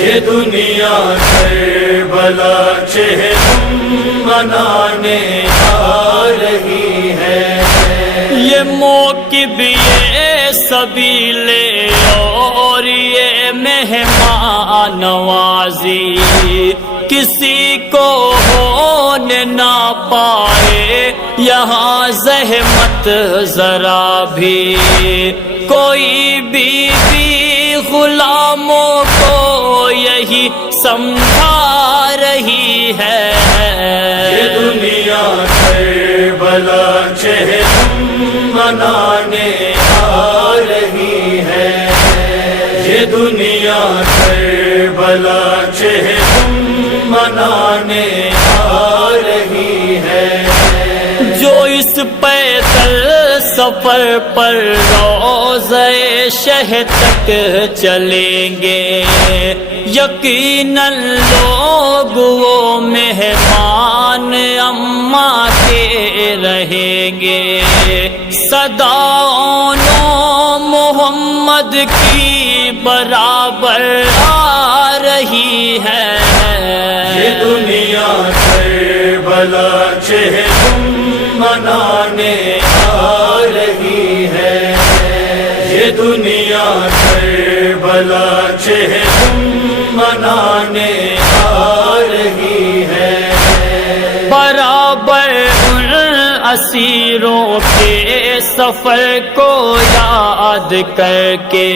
ये दुनिया करबला चेहरा मनाने आ रही है। ये मौक़िब ये सबीले और ये मेहमान नवाजी किसी को हो कौन ना पाए यहाँ ज़हमत जरा भी। कोई बीवी गुलामों को यही समझा रही है, ये दुनिया करबला चेहरा मनाने आ रही है। ये दुनिया करबला चेहरा मनाने आ रही है। जो इस पैदल सफर पर रोज़े शह तक चलेंगे, यकीनन लोग वो मेहमान अम्मा के रहेंगे। सदाओं मोहम्मद की बराबर आ रही है। ये दुनिया करबला चेहरा मनाने आ रही है। ये दुनिया करबला चेहरा मनाने आ रही है। बराबर उन असीरों के सफर को याद करके,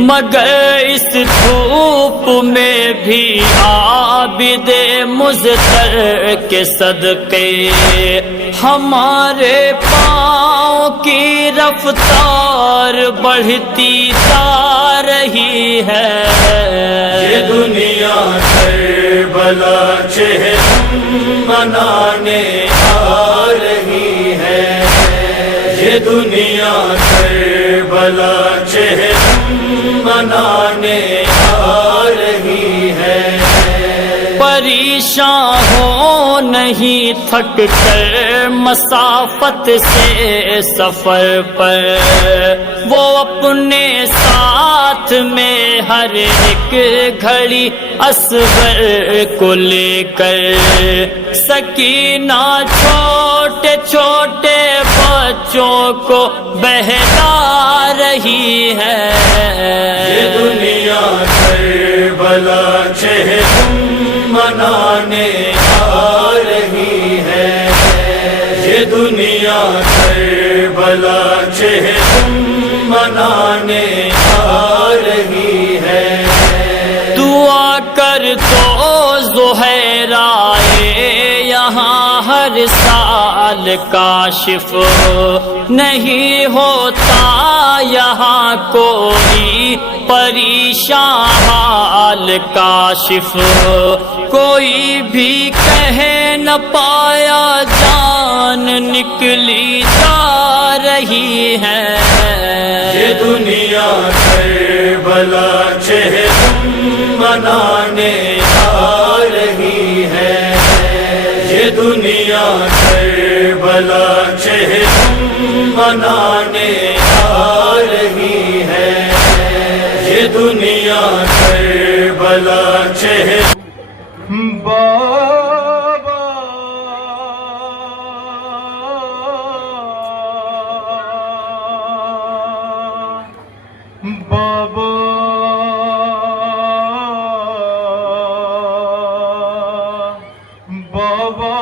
मगर इस धूप में भी आबिदे मुज़्तर के सदके हमारे पाँव की रफ्तार बढ़ती जा रही है। ये दुनिया करबला चेहरा मनाने आ रही है। ये दुनिया करबला चेहरा मनाने आ रही है। परेशान हो नहीं थक कर मसाफत से सफर पर, वो अपने साथ में हर एक घड़ी असगर को लेकर सकीना छोटे छोटे बच्चों को बहला रही है। ये दुनिया करबला चेहरा मनाने आ रही है। ये दुनिया करबला चेहरा मनाने आ रही है। दुआ कर तो ज़ुहैराए यहाँ हर साल काशिफ नहीं होता यहाँ कोई परेशान हाल काशिफ। कोई भी कह न पाया जान निकली जा रही है। ये दुनिया करबला चेहरा मनाने आ रही है। ये दुनिया करबला चेहरा मनाने आ रही है। ये दुनिया करबला चेहरा बाबा बाबा बाबा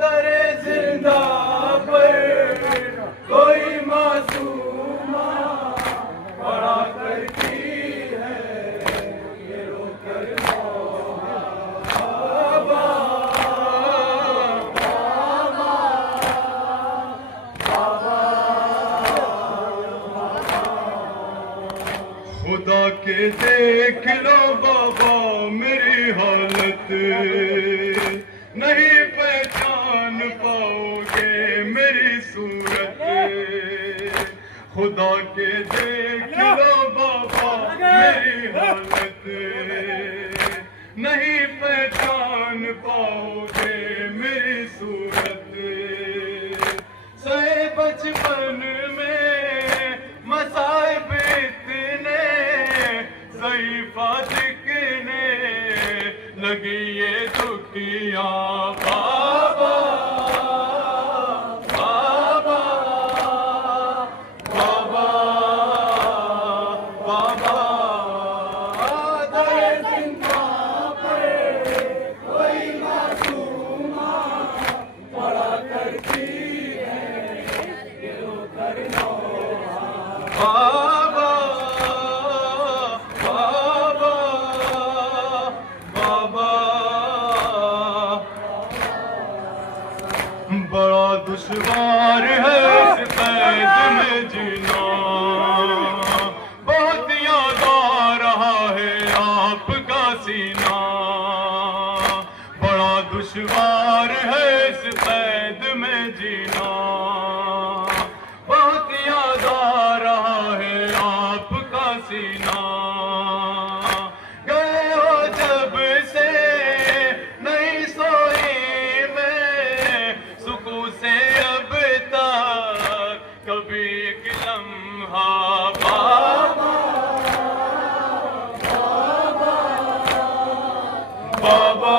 दरे जिंदा पर कोई मासूमा बड़ा करती है, ये रोकर बाबा बाबा खुदा के देख लो बाबा मेरी हालत, नहीं पहचान पाओगे मेरी सूरत। खुदा के देख लो बाबा मेरी हालत, नहीं पहचान पाओगे मेरी सूरत। सहे बचपन में मसाइब इतने ज़ईफ़ा दिखने लगी ये दुखियाँ बाबा बाबा बाबा बाबा दरे जिंदा पर कोई दुश्वार है इस कैद में जीना, बहुत याद आ रहा है आपका सीना। बड़ा दुश्वार है इस कैद में जीना, बहुत याद आ रहा है आपका सीना। गए हो जब से नहीं सोई मैं सुकून से अब तक कभी एक लम्हा। बाबा बाबा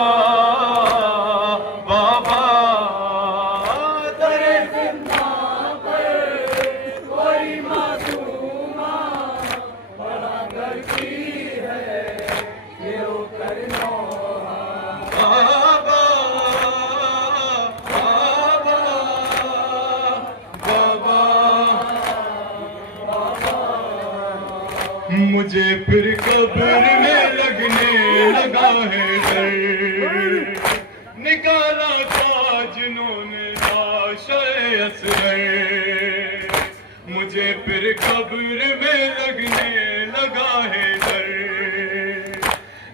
बाबा तेरे जिंदा पर कोई मासूमा बड़ा करती है ये रो करना। बाबा बाबा बाबा मुझे फिर कब्र में लगने लगा है डर, निकाला था जिन्होंने लाश-ए असगर। मुझे फिर कब्र में लगने लगा है डर,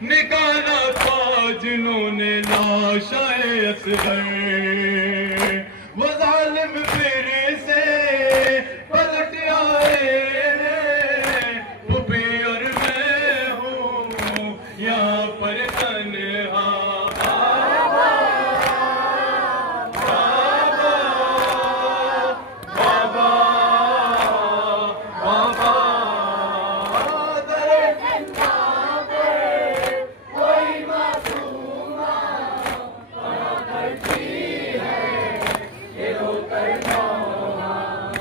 निकाला था जिन्होंने लाश-ए असगर। वो जालिम फिर से पलट आए हैं, पुपी और मैं हूँ यहाँ पर तन्हा। बाबा बाबा बाबा तेरे जिंदा पर कोई मासूमा बड़ा करती है ये रो करना।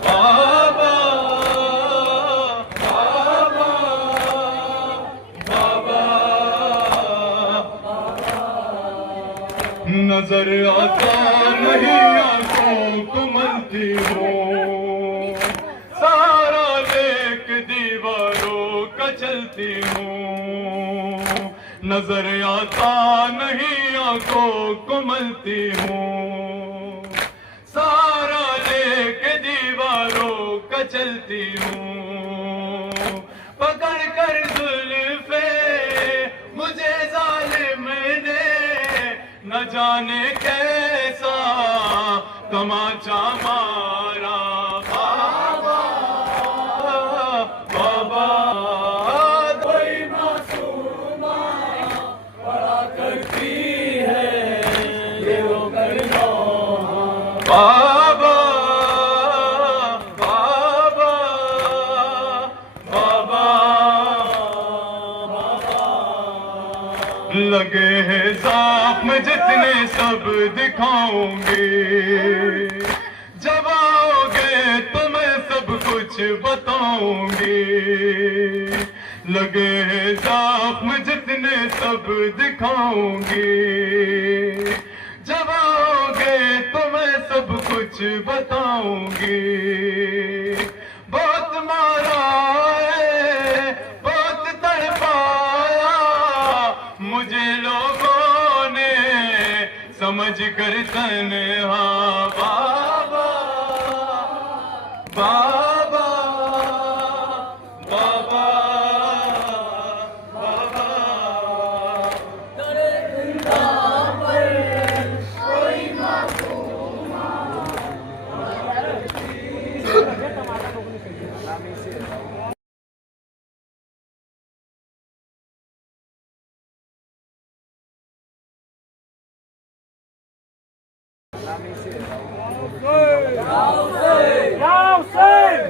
बाबा बाबा बाबा नजर आता नहीं आंखों को मलती हूँ, सारा लेक दीवारों का चलती हूँ। नजर आता नहीं आंखों को मलती हूँ, सारा लेके दीवारों का चलती हूँ। पकड़ कर जुल्फे मुझे जालिम ने न जाने कैसा तमाचा मारा। बाबा बाबा कोई मासूमा बड़ा करती है ये रो करना। बाबा बाबा बाबा लगे हैं ज़ख्म जितने सब दिखाऊंगी, जब आओगे तो मैं सब कुछ बताऊंगी। लगे हैं ज़ख्म जितने सब दिखाऊंगी, जब आओगे तो मैं सब कुछ बताऊंगी। बहुत मारा है बहुत तड़पाया मुझे लोगों ने समझ कर तन्हा। बाबा बाबा बाबा बाबा तेरे जिंदा पर कोई मासूमा बड़ा करती है।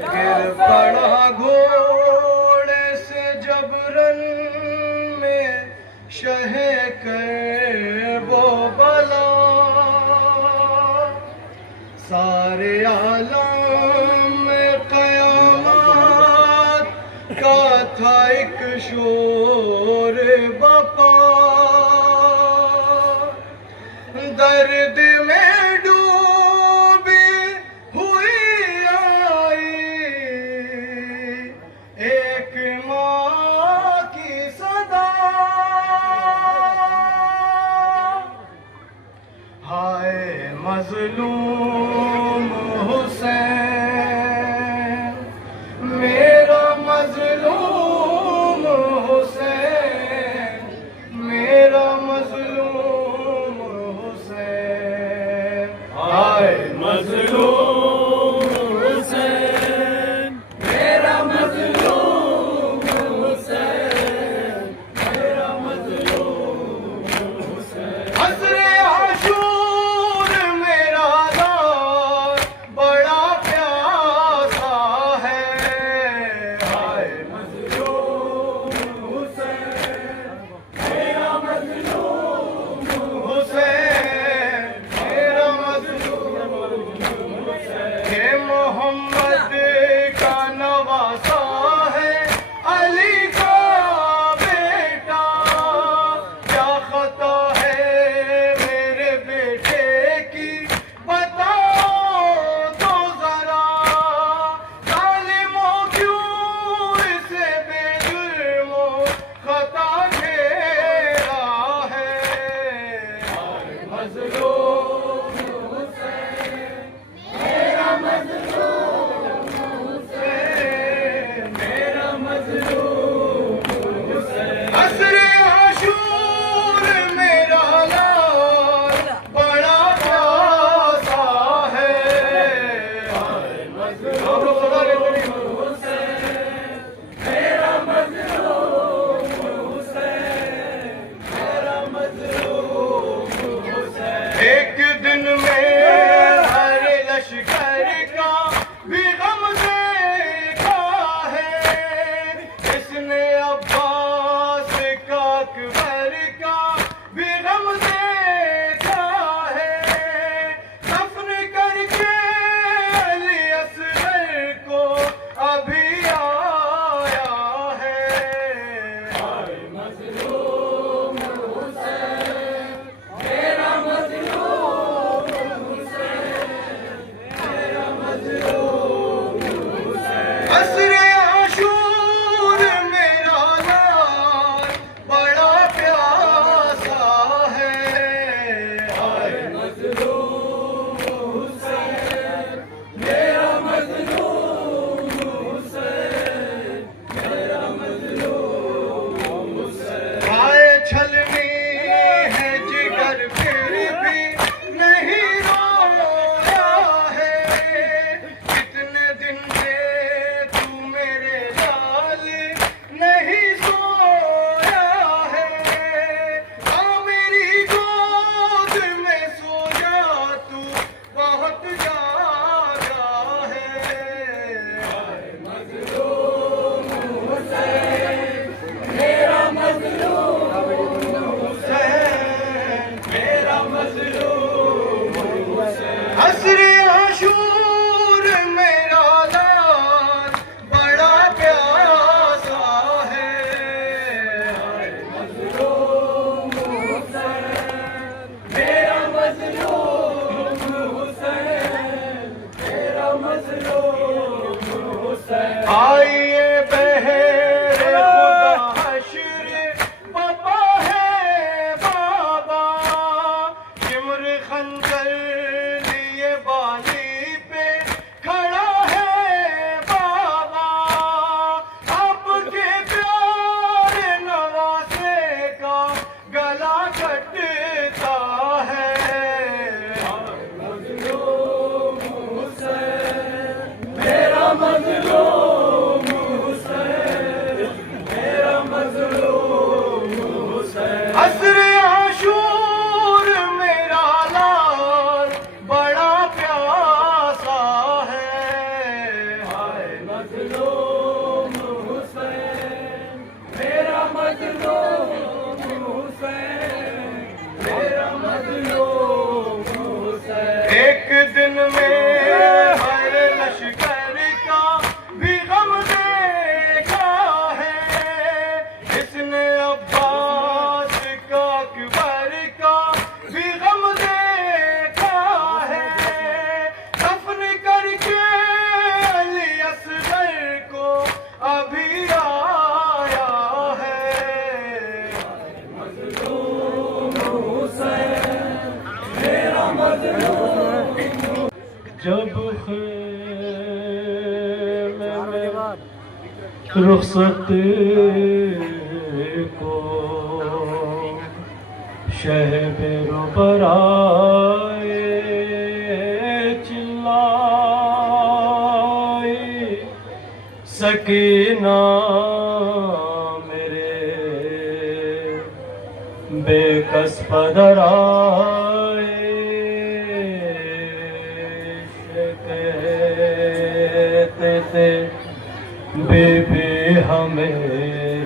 गिर पड़ा घोड़े से जबरन में शह कर वो बला, सारे आलम में क़यामत का था एक शोर बपा। दर्द में डूबी हुई आई एक माँ की सदा। हाय मजलूम मजलूम हुसैन, मेरा मजलूम हुसैन, मेरा मजलूम हुसैन। असरे आशूर मेरा दौर बड़ा प्यासा है, हाय मजलूम हुसैन, मेरा मजलूम हुसैन, मेरा मजलूम ये मोहम्मद का नवासा है, अली का बेटा। क्या खता है मेरे बेटे की, बताओ तो जरा। जालिमों क्यों इसे बेजुर्मों खता घेरा है, मजलूम हुसैन, मेरा मजलूम हुसैन, मेरा मजलूम हुसैन। असरे आशूर मेरा लाल बड़ा प्यासा है, मेरा मजलूम हुसैन, मेरा मजलूम हुसैन। एक दिन में हर लश्कर का भी गम देखा है, इसने अब्बास का अकबर का भी गम देखा है। दफन करके अली असगर को अभी आया है, मजलूम हुसैन, मेरा मजलूम हुसैन, मेरा मजलूम हुसैन। असरे आशूर मेरा लाल बड़ा प्यासा है, मजलूम हुसैन, मेरा मजलूम हुसैन, मेरा मजलूम हुसैन। आए छलनी है जिगर फिर भी नहीं रोया है। कितने दिन से तू मेरे लाल नहीं सोया है। आ मेरी गोद में सो जा तू, बहुत जागा है, मजलूम हुसैन, मेरा मजलूम हुसैन, मेरा मजलूम हुसैन। असरे आशूर मेरा लाल बड़ा प्यासा है, मजलूम हुसैन, मेरा मजलूम हुसैन, मेरा मजलूम हुसैन। आइए बहरे खुदा हश्र बाबा है बाबा, जिम्र खंजर लिए बाली पे खड़ा है बाबा। आपके प्यार नवासे का गला कटता है, मजलूम हुसैन, मेरा मजलूम हुसैन, मेरा मजलूम हुसैन। असरे आशूर मेरा लाल बड़ा प्यासा है, मजलूम हुसैन, मेरा मजलूम हुसैन, मेरा मजलूम हुसैन। एक दिन में हर लश्कर का भी गम देखा है, इसने अब्बास का अकबर का भी गम देखा है। दफन करके अली असगर को अभी आया है, मजलूम हुसैन, मेरा मजलूम। जब खेमे में रुखसत को शहबेरो बराए चिल सकीना मेरे बेकस पदराए कहते थे बेबी हमें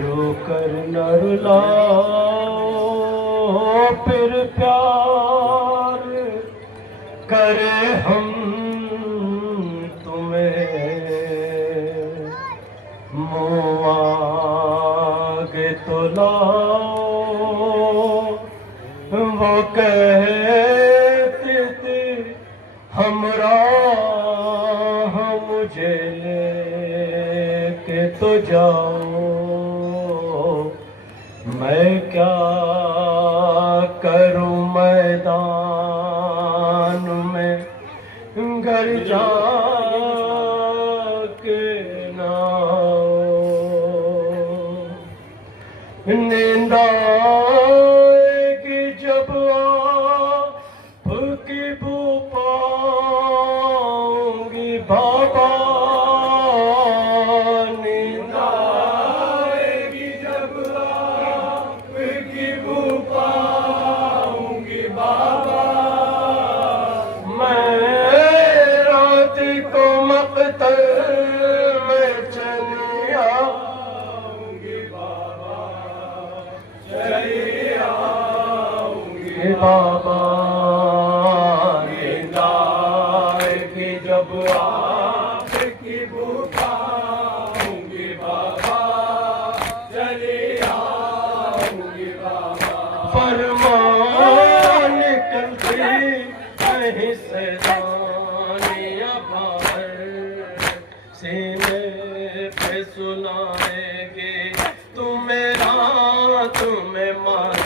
रोकर न रुलाओ, फिर प्यार करे हम तुम्हें मुँह आगे तो लाओ। वो कहते थे हमराह मुझे लेके तो जाओ, मैं क्या करूं मैदान में घर जाके नाओ। नींद आएगी जब आपकी बू पाऊंगी बाबा, नींद आएगी जब आपकी बू पाऊंगी बाबा। मैं रात को मकतल में चली आऊंगी बाबा, चली आऊंगी बाबा। नींद आएगी जब आपकी बू पाऊंगी बाबा, चली आऊंगी बाबा। फरमान निकलती नहीं से दानिया बाहर, सीने पे सुनाएगी तुम्हें रात में मार।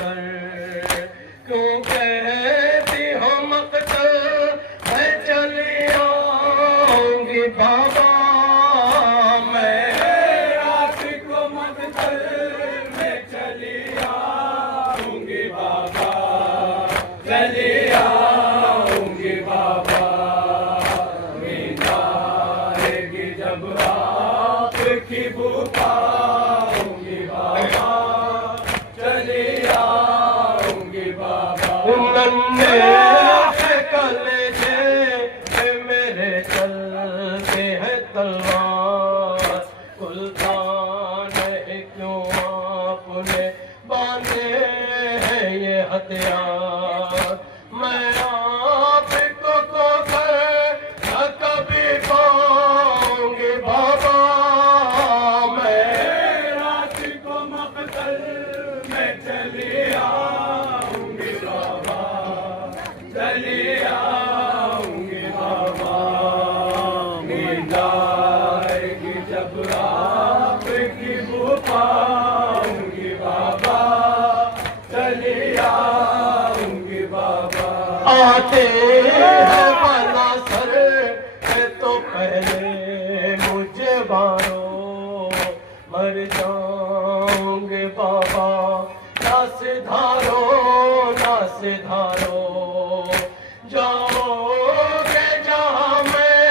क्यों कहती हो मकतल मैं चली आऊंगी बाबा, मैं रात को मकतल में चली आऊंगी बाबा, चली आऊंगी बाबा। नींद आएगी जब आपकी बू पाऊंगी बाबा, चली आऊंगी बाबा। नन्हे से कलेजे मेरे चलते हैं तलवार, सुल्तान क्यों आपने बांधे हैं ये हथियार। मैं आपको खोकर न कभी पाऊंगी बाबा, मैं रात को मकतल में चली आऊंगी बाबा, चली आऊंगी बाबा। नींद आएगी जब आपकी बू पाऊंगी बाबा, चली आऊंगी बाबा। आते हैं वाला सर तो पहले मुझे मारो, मर जाऊंगे बाबा। ना सिधारो ना सिधारो, जाओगे जहाँ मैं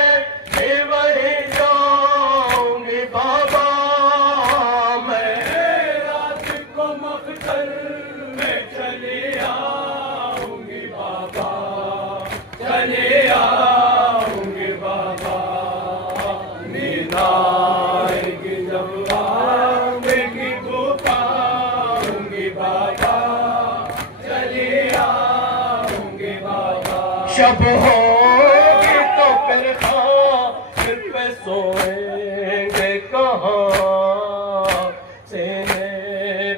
भी वहीं जाऊंगी बाबा। मैं रात को मकतल में चली आऊंगी बाबा, चली आऊंगी बाबा। नींद आएगी जब आपकी बू पाऊंगी बाबा, चली आऊंगी बाबा। शब होगी तो फिर खातिर पे सोएंगे कहाँ, सीने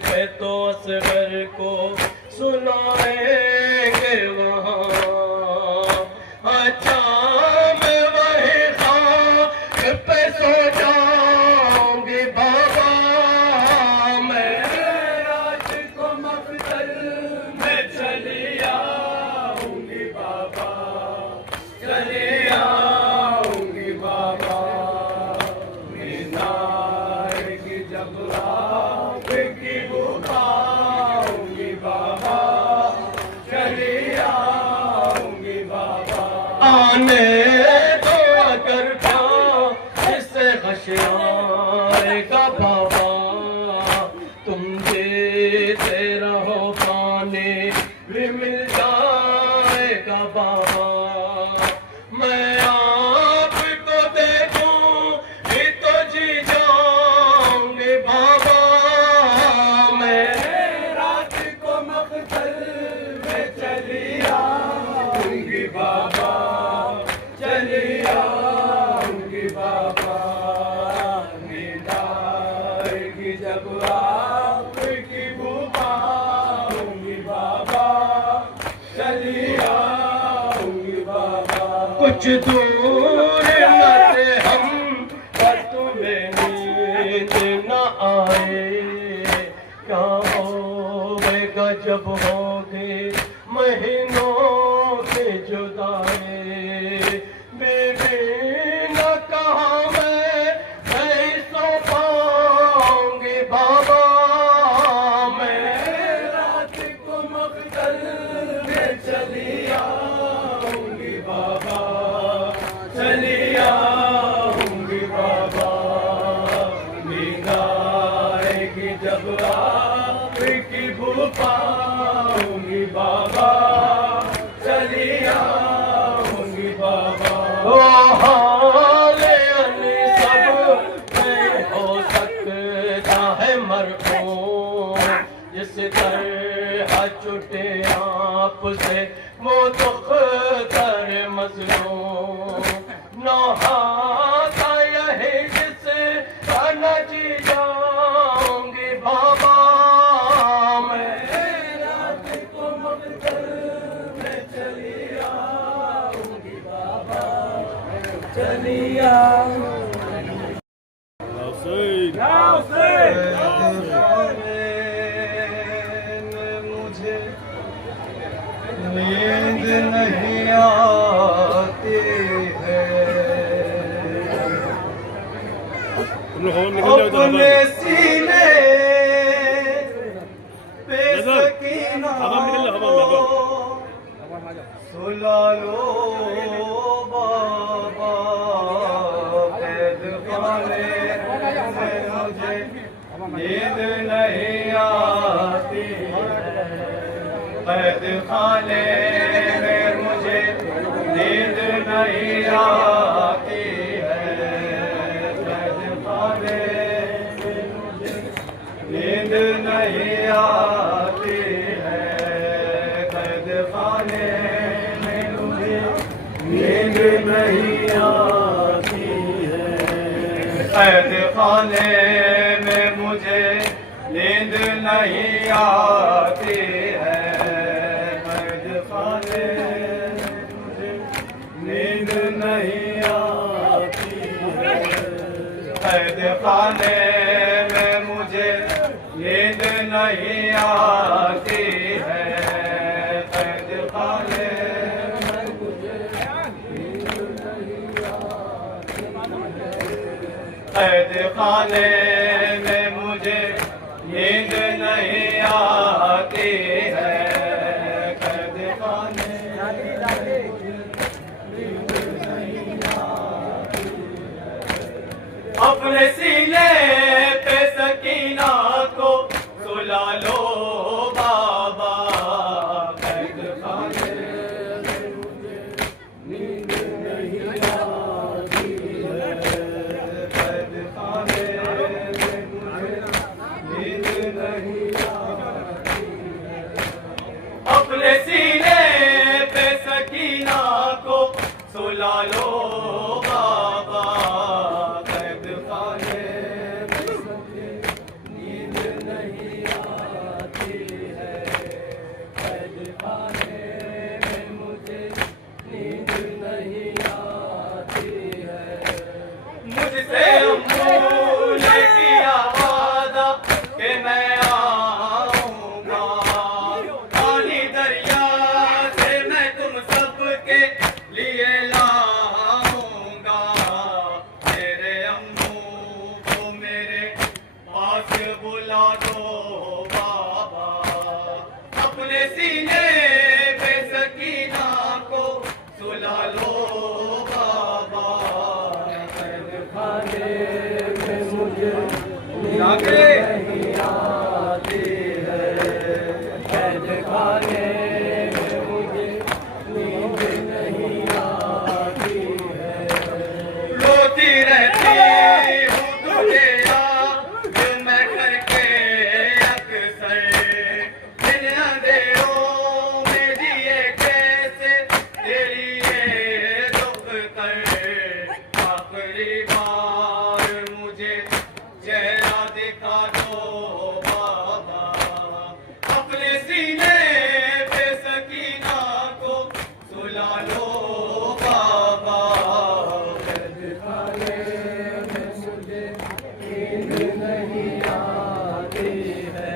पे तो असगर को सुनाएंगे वहाँ। अच्छा मैं वही खातिर पे सो जाऊंगी बाबा, मैं रात को मकतल में चली आऊंगी बाबा, चली आऊंगी बाबा। नींद आएगी जब आपकी बू पाऊंगी बाबा, चली आऊंगी बाबा। आने दो अगर इससे खशियां आएगा बाबा। मैं आपको देखूं ही तो जी जाऊंगी बाबा। मैं रात को मकतल में चली आऊंगी बाबा, चली आऊंगी बाबा। नींद आएगी जब आपकी भूख आऊंगी बाबा, चली आऊंगी बाबा। कुछ दूर न थे हम पर तुम्हें नींद न आए। क्या होगा जब होगी महीनों की जुदाई। बेबी न कहा मैं नहीं सो पाऊंगी बाबा। मैं रात को मकतल में चली आऊंगी बाबा, चली आऊंगी बाबा। नींद आएगी जब आपकी भूख आऊंगी बाबा, चली आऊंगी बाबा। ओ हाले अली सब में हो सकता है मरहूम। जिस तरह छुटे आपसे वो दुख कर मजलूम। नहाता यही जिसे न जी जाऊंगी बाबा। मैं रात को मकतल में चली आऊंगी बाबा, चली आऊंगी। मुझे नींद नहीं आती है। अपने सीने पे सकीना को सुला लो बाबा। कैद खाने से मुझे नींद नहीं आती है। कैद खाने में मुझे नींद नहीं आती है। कैद खाने में मुझे नींद नहीं आती है। कैद खाने में मुझे नींद नहीं आती है। कैद खाने में मुझे नींद नहीं आती है। कैद खाने में मुझे नींद नहीं आती है। कैद खाने में मुझे नींद नहीं आती है। कैद खाने में मुझे नींद नहीं आती है। कैद खाने में मुझे नींद नहीं आती है। कैद खाने अपने सीने पे सकीना को सुला लो बाबा। कैद खाने में मुझे नींद नहीं आती है। कैद खाने में मुझे नींद नहीं आती है। अपने सीने पे सकीना को सुला लो बाबा। कैद खाने में मुझे नींद नहीं आती है। कैद खाने में मुझे नींद नहीं आती है। मुझसे अम्मू ने किया वादा कि मैं आऊंगा। पानी दरिया से मैं तुम सबके लिए लाऊंगा। मेरे अम्मू को मेरे पास बुला दो बाबा। अपने सीने पे सकीना को सुला लो बाबा। कैद खाने में मुझे नींद नहीं आती है। कैद खाने में मुझे नींद लो बाबा। कैद खाने में मुझे नींद नहीं आती है,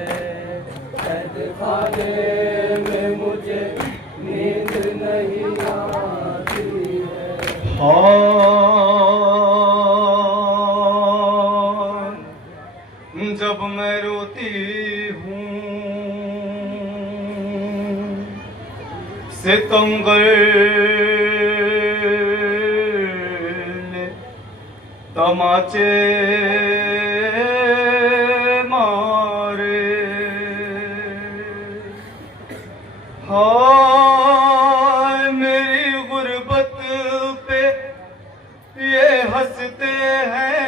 कैद खाने में मुझे नींद नहीं आती है। हाँ, जब मैं रोती हूँ सितमगर ने तमाचे मारे, हाय मेरी गुर्बत पे ये हंसते हैं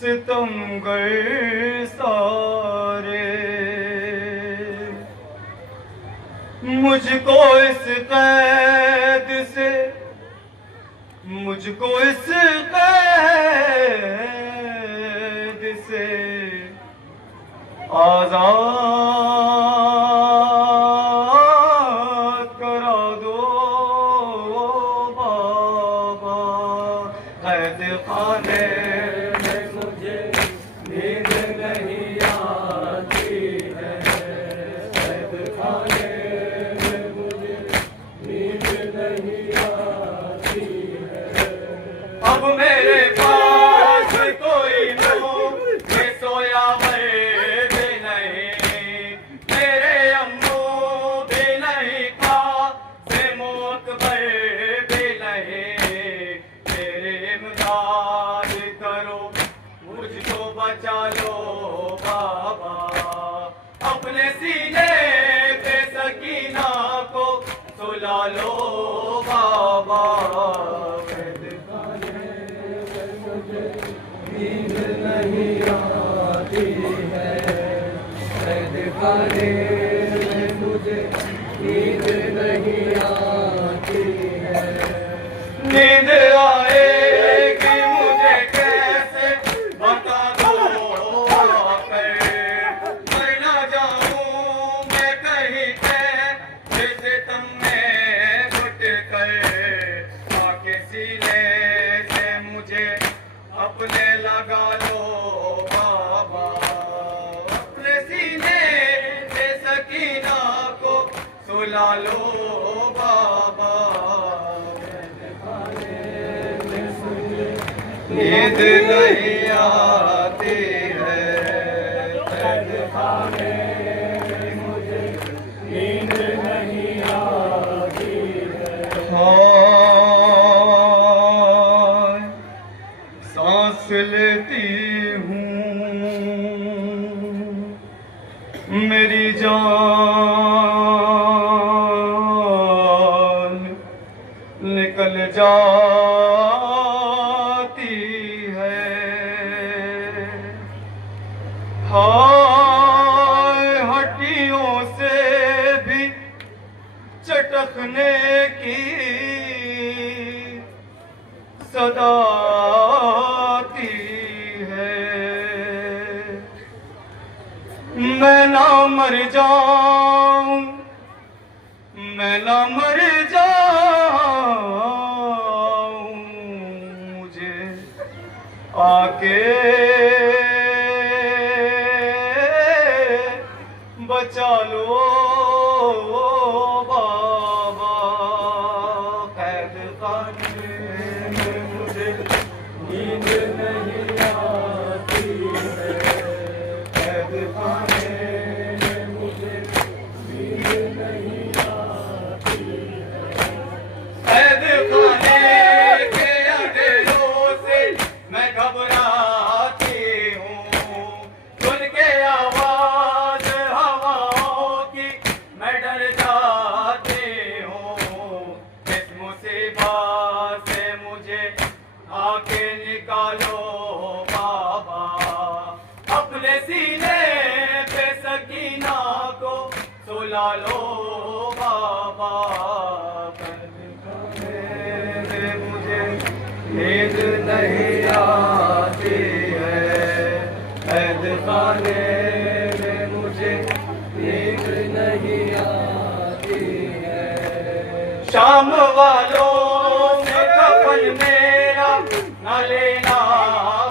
सितमगर सारे। मुझको इस कैद से, मुझको इस कैद से आजाद करा दो बाबा। कैद खाने में मुझे नींद नहीं आती है, कैद खाने में मुझे नींद नहीं आती है। अब मेरे पास कोई नो ये सोया भी नहीं, मेरे अम्मू भी नहीं खा से मौत भी नहीं। मेरे इमदाद करो मुझको बचा लो बाबा, अपने सीने पे सकीना को सुला लो बाबा। नींद नहीं आती है, कैद खाने में मुझे नींद नहीं आती है। नींद आएगी मुझे कैसे बता दो आकर, मैं ना जाऊं मैं कहीं पे जैसे तुम में घुट कर। आके सीने से मुझे अपने लगा लो बाबा, अपने सीने से सकीना को सुला लो बाबा। नींद नहीं आती है, कैद खाने में मुझे नींद नहीं आती है। हाय सांस लेती हूँ मेरी जान निकल जाती है। हाय हड्डियों से भी चटकने की सदा आती है। मैं ना मर जाऊं, मैं ना मर जाऊं, मुझे आके बचा लो बाबा। कैद खाने में मुझे नींद नहीं आती है, कैद खाने में मुझे नींद नहीं आती है। कैद खाने के अंधेरों से मैं घबराती हूँ, सुन के आवाज हवाओं की मैं डर जाती हूँ। इस मुसीबत से मुझे आके निकालो बाबा, अपने सीने पे सकीना को सुला लो बाबा। मुझे नींद नहीं आती है, कैद खाने में मुझे नींद नहीं आती है। शाम वालों से कफन मेरा न लेना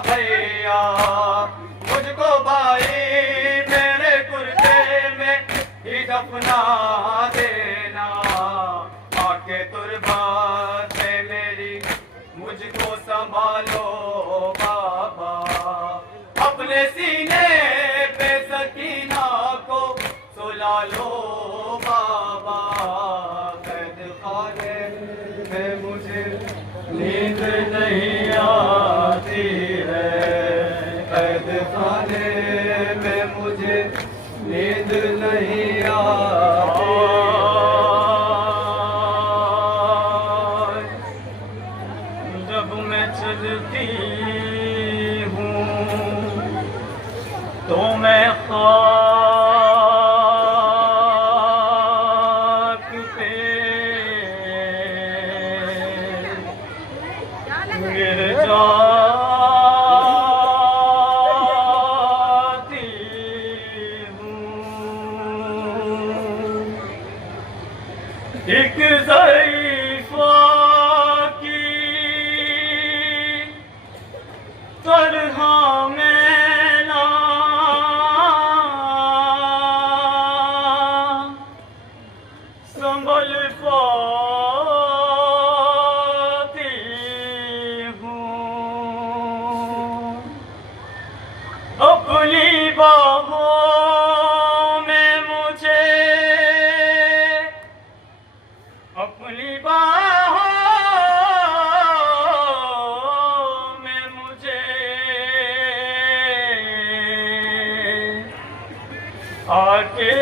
भैया, मुझको भाई मेरे कुर्ते में ही दफना देना। आके तुरबात से मेरी मुझको संभालो बाबा, अपने सीने पे सकीना को सुला लो बाबा। कैद खाने में मुझे नींद नहीं आती है, कैद खाने में मुझे नींद नहीं आती। जब मैं चलती हूँ तो मैं खाक पे गिर जाती हूँ। एक ज़रीफ़ा की तरह मैं ना संभल पाती हूँ। अपनी बाहों में मुझे, अपनी बाहों में मुझे आके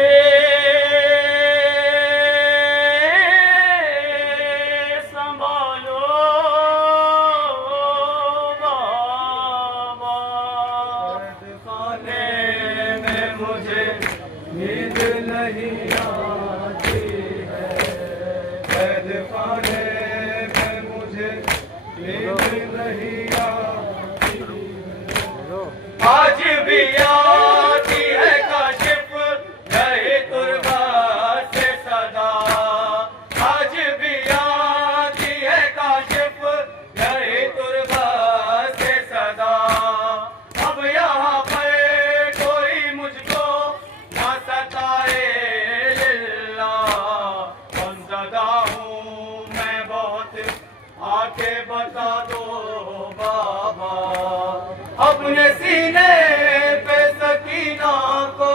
संभालो बाबा। कैद खाने में मुझे नींद नहीं आती है, कैद खाने में मुझे नींद नहीं आती। आज भी आती है काशिफ रहे तुरबात से सदा, आज भी आती है काशिफ रहे तुरबात से सदा। अब यहाँ पर कोई मुझको ना सताए लिल्ला, गमज़दा हूँ मैं बहुत, आके बता दो बाबा। अपने सीने पे सकीना को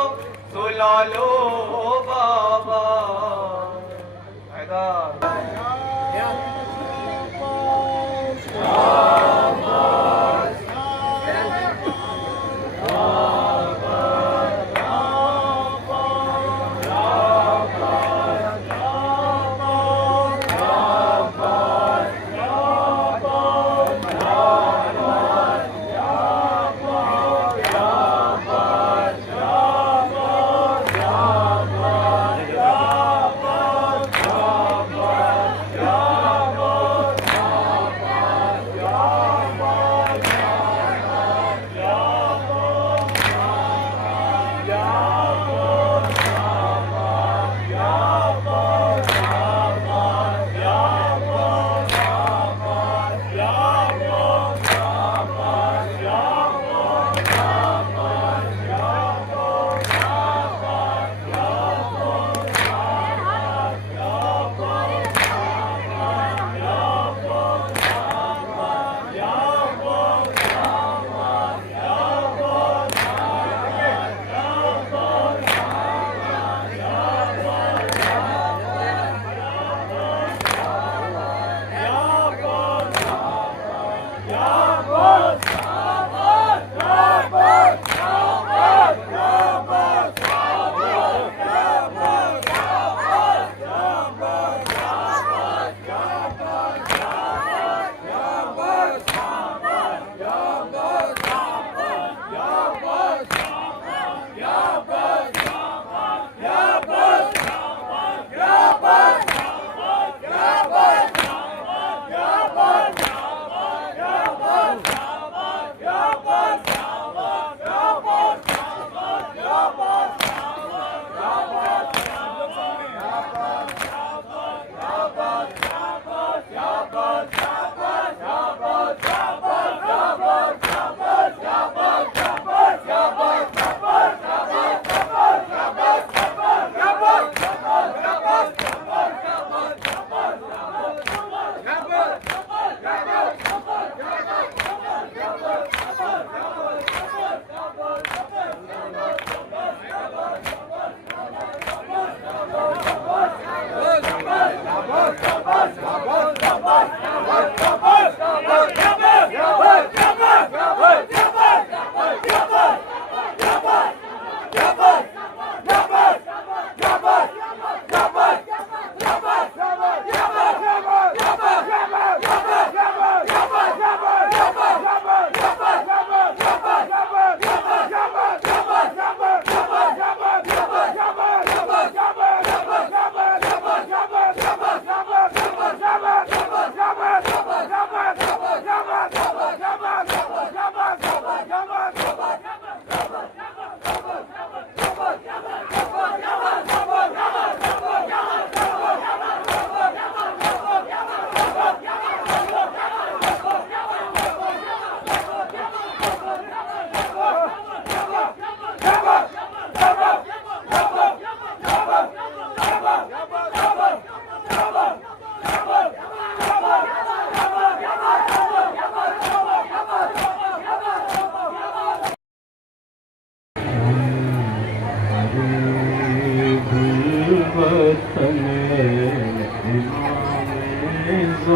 सुला लो बाबा।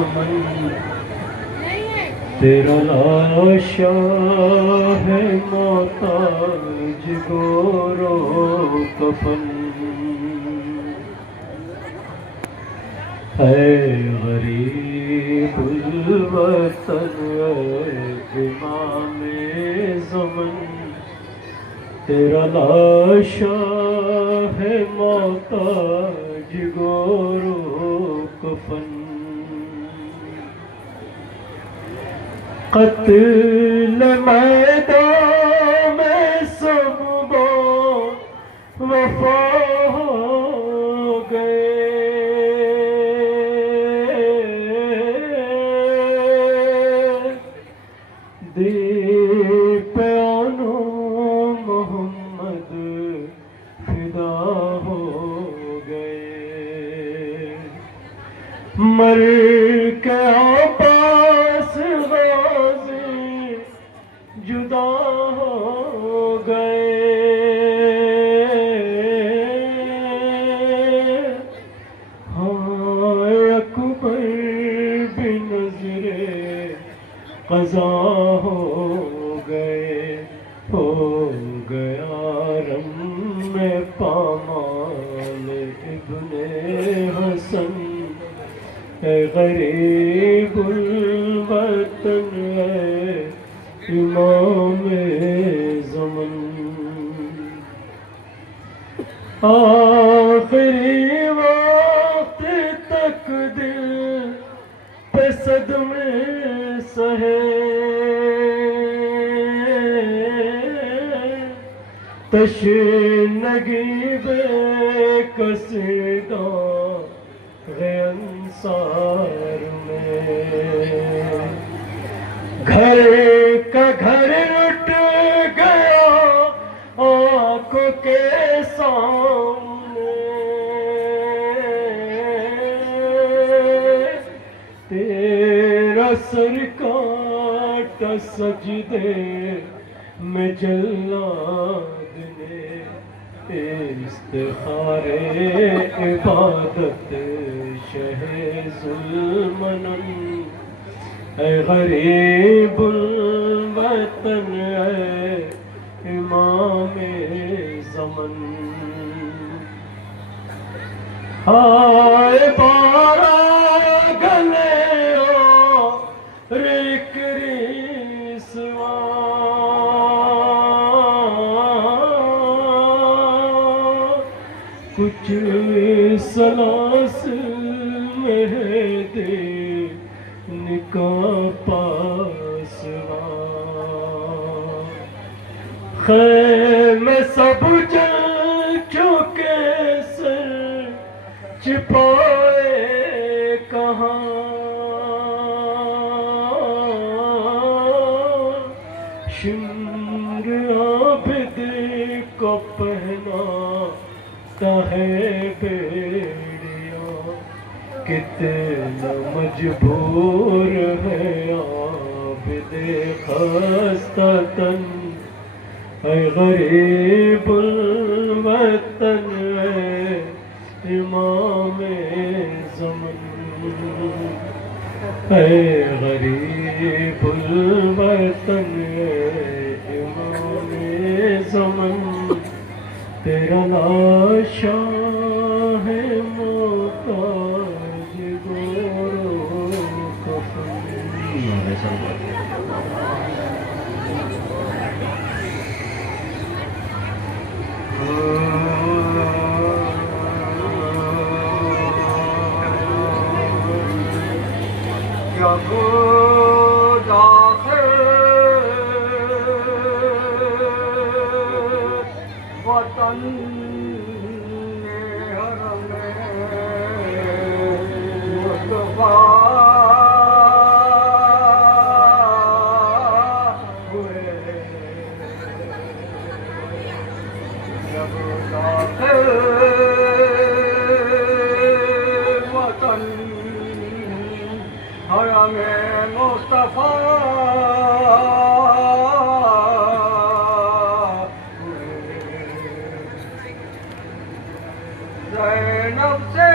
ज़मन तेरा लाशा है मोहताज गोरो कफन है गरीबुल वतन इमामे ज़मन तेरा लाशा है मोहताज गोरो कफन क़त्ल मैदान में सब वफा हो गए दीप आनो मोहम्मद फिदा हो गए मर के आबास गाज़ी जुदा हो गए हाँ अकबर भी नजरे क़ज़ा हो गए हो गया रम में पामाल इब्ने हसन है गरीबुल वतन है इमामे ज़मन आखिरी वक्त तक दिल पे सदमे सहे तशनगी बेकसदा है अंसार में घर का घर लुट गया आंखों के सामने तेरा सर काटा सजदे में जल्लाद ने इस्तिखारे इबादत शहे ज़ुल्मनन ऐ गरीबुल वतन ऐ इमामे ज़मन हाय बारा गले और एक रिसवा कुछ सलास में दे निका पासवा खैर में सब जल चुके सर छिपाए कहाँ शिम्र आबिद को पहना है बेड़िया कितना मजबूर है आबिद खस्ता तन है गरीबुल वतन है इमामे ज़मन है गरीबुल वतन है इमामे ज़मन तेरा लाशा है मोहताज गोरो कफन वतन हरम मुस्तफा हुए जब दाखिल वतन हरम मुस्तफा ज़ैनब से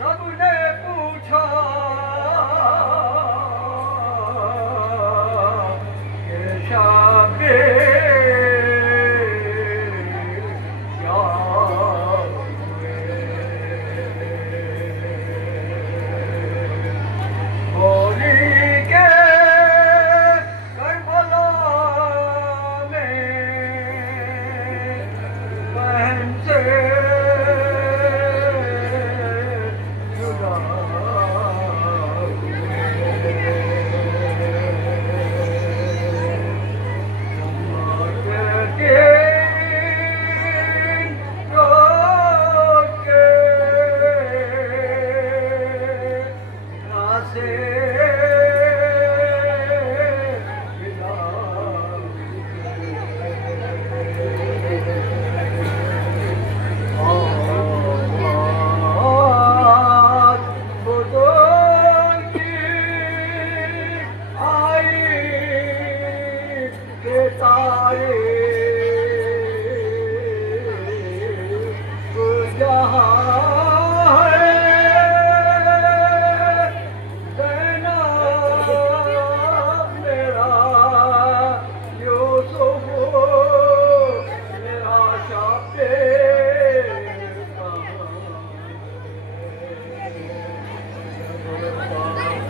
सबने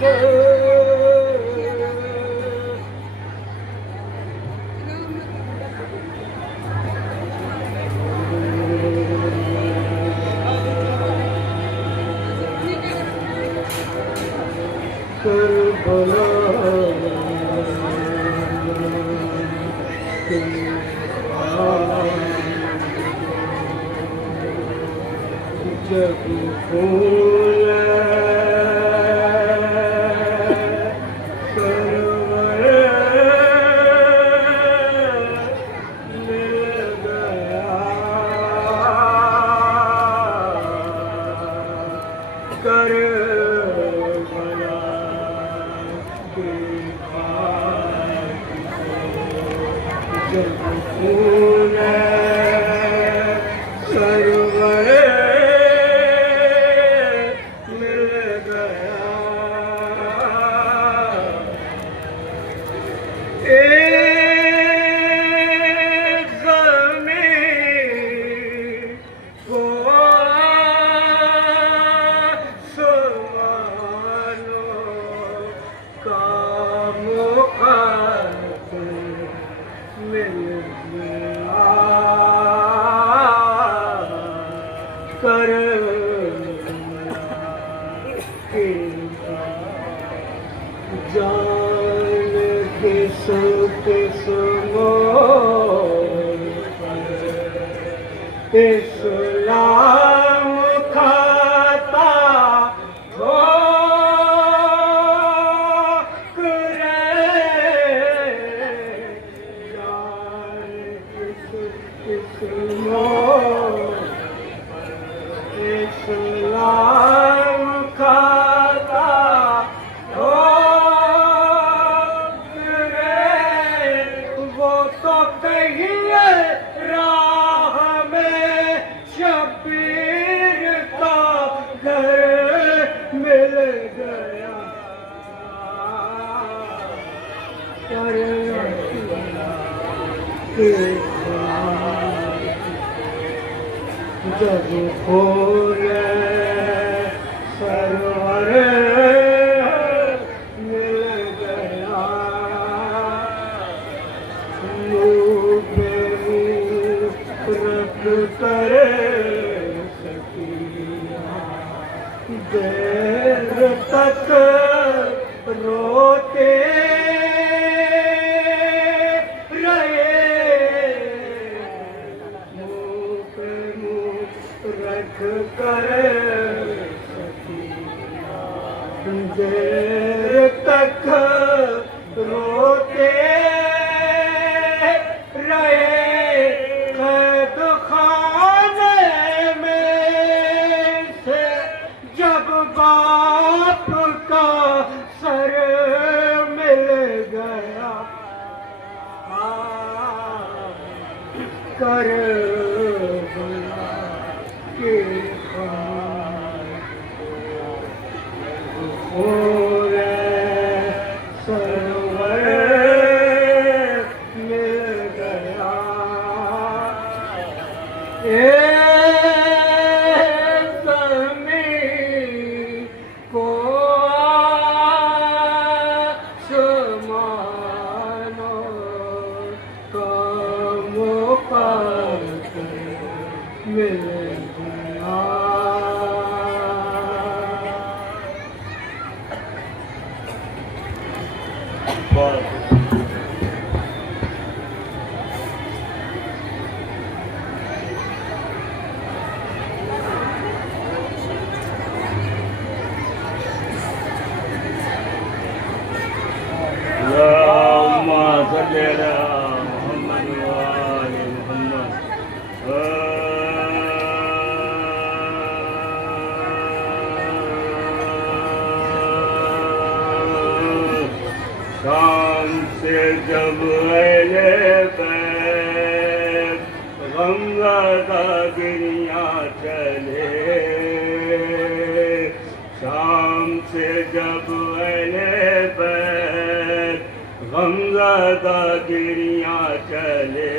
करबला जब फूल सरवर मिल गया करबला के घाट पे जब फूल सरवर जान किस किस मोड़ पर इस्लाम खाता ठोकरे जान किस किस मोड़ पर इस्लाम खाता तो कहिए राह में शबीर का घर मिल गया जब फूल सरवर मिल गया रख करे सकिया देर तक रोते रहे मुँह पे मुँह रख करे सकिया देर तक रोते बाप का सर मिल गया करबला के फूल सरवर मिल गया मिल गया शाम से जब अले बैठ गंगा गिरिया चले शाम से जब अले बैठ गंगा गिरिया चले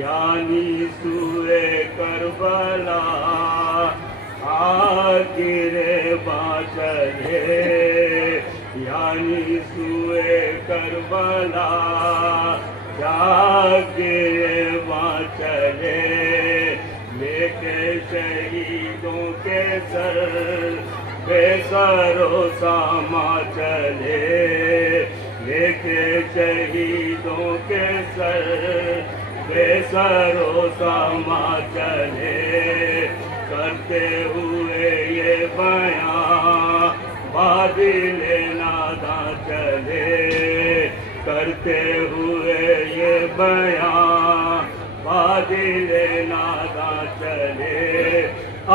यानी सूए करबला आगिरे बाचले पानी सुए करबला जागे वहाँ चले लेके शहीदों के सर बेसरो सामा चले लेके शहीदों के सर बेसरो सामा चले करते हुए ये बयां बादल नादा चले करते हुए ये बयां बादल नादा चले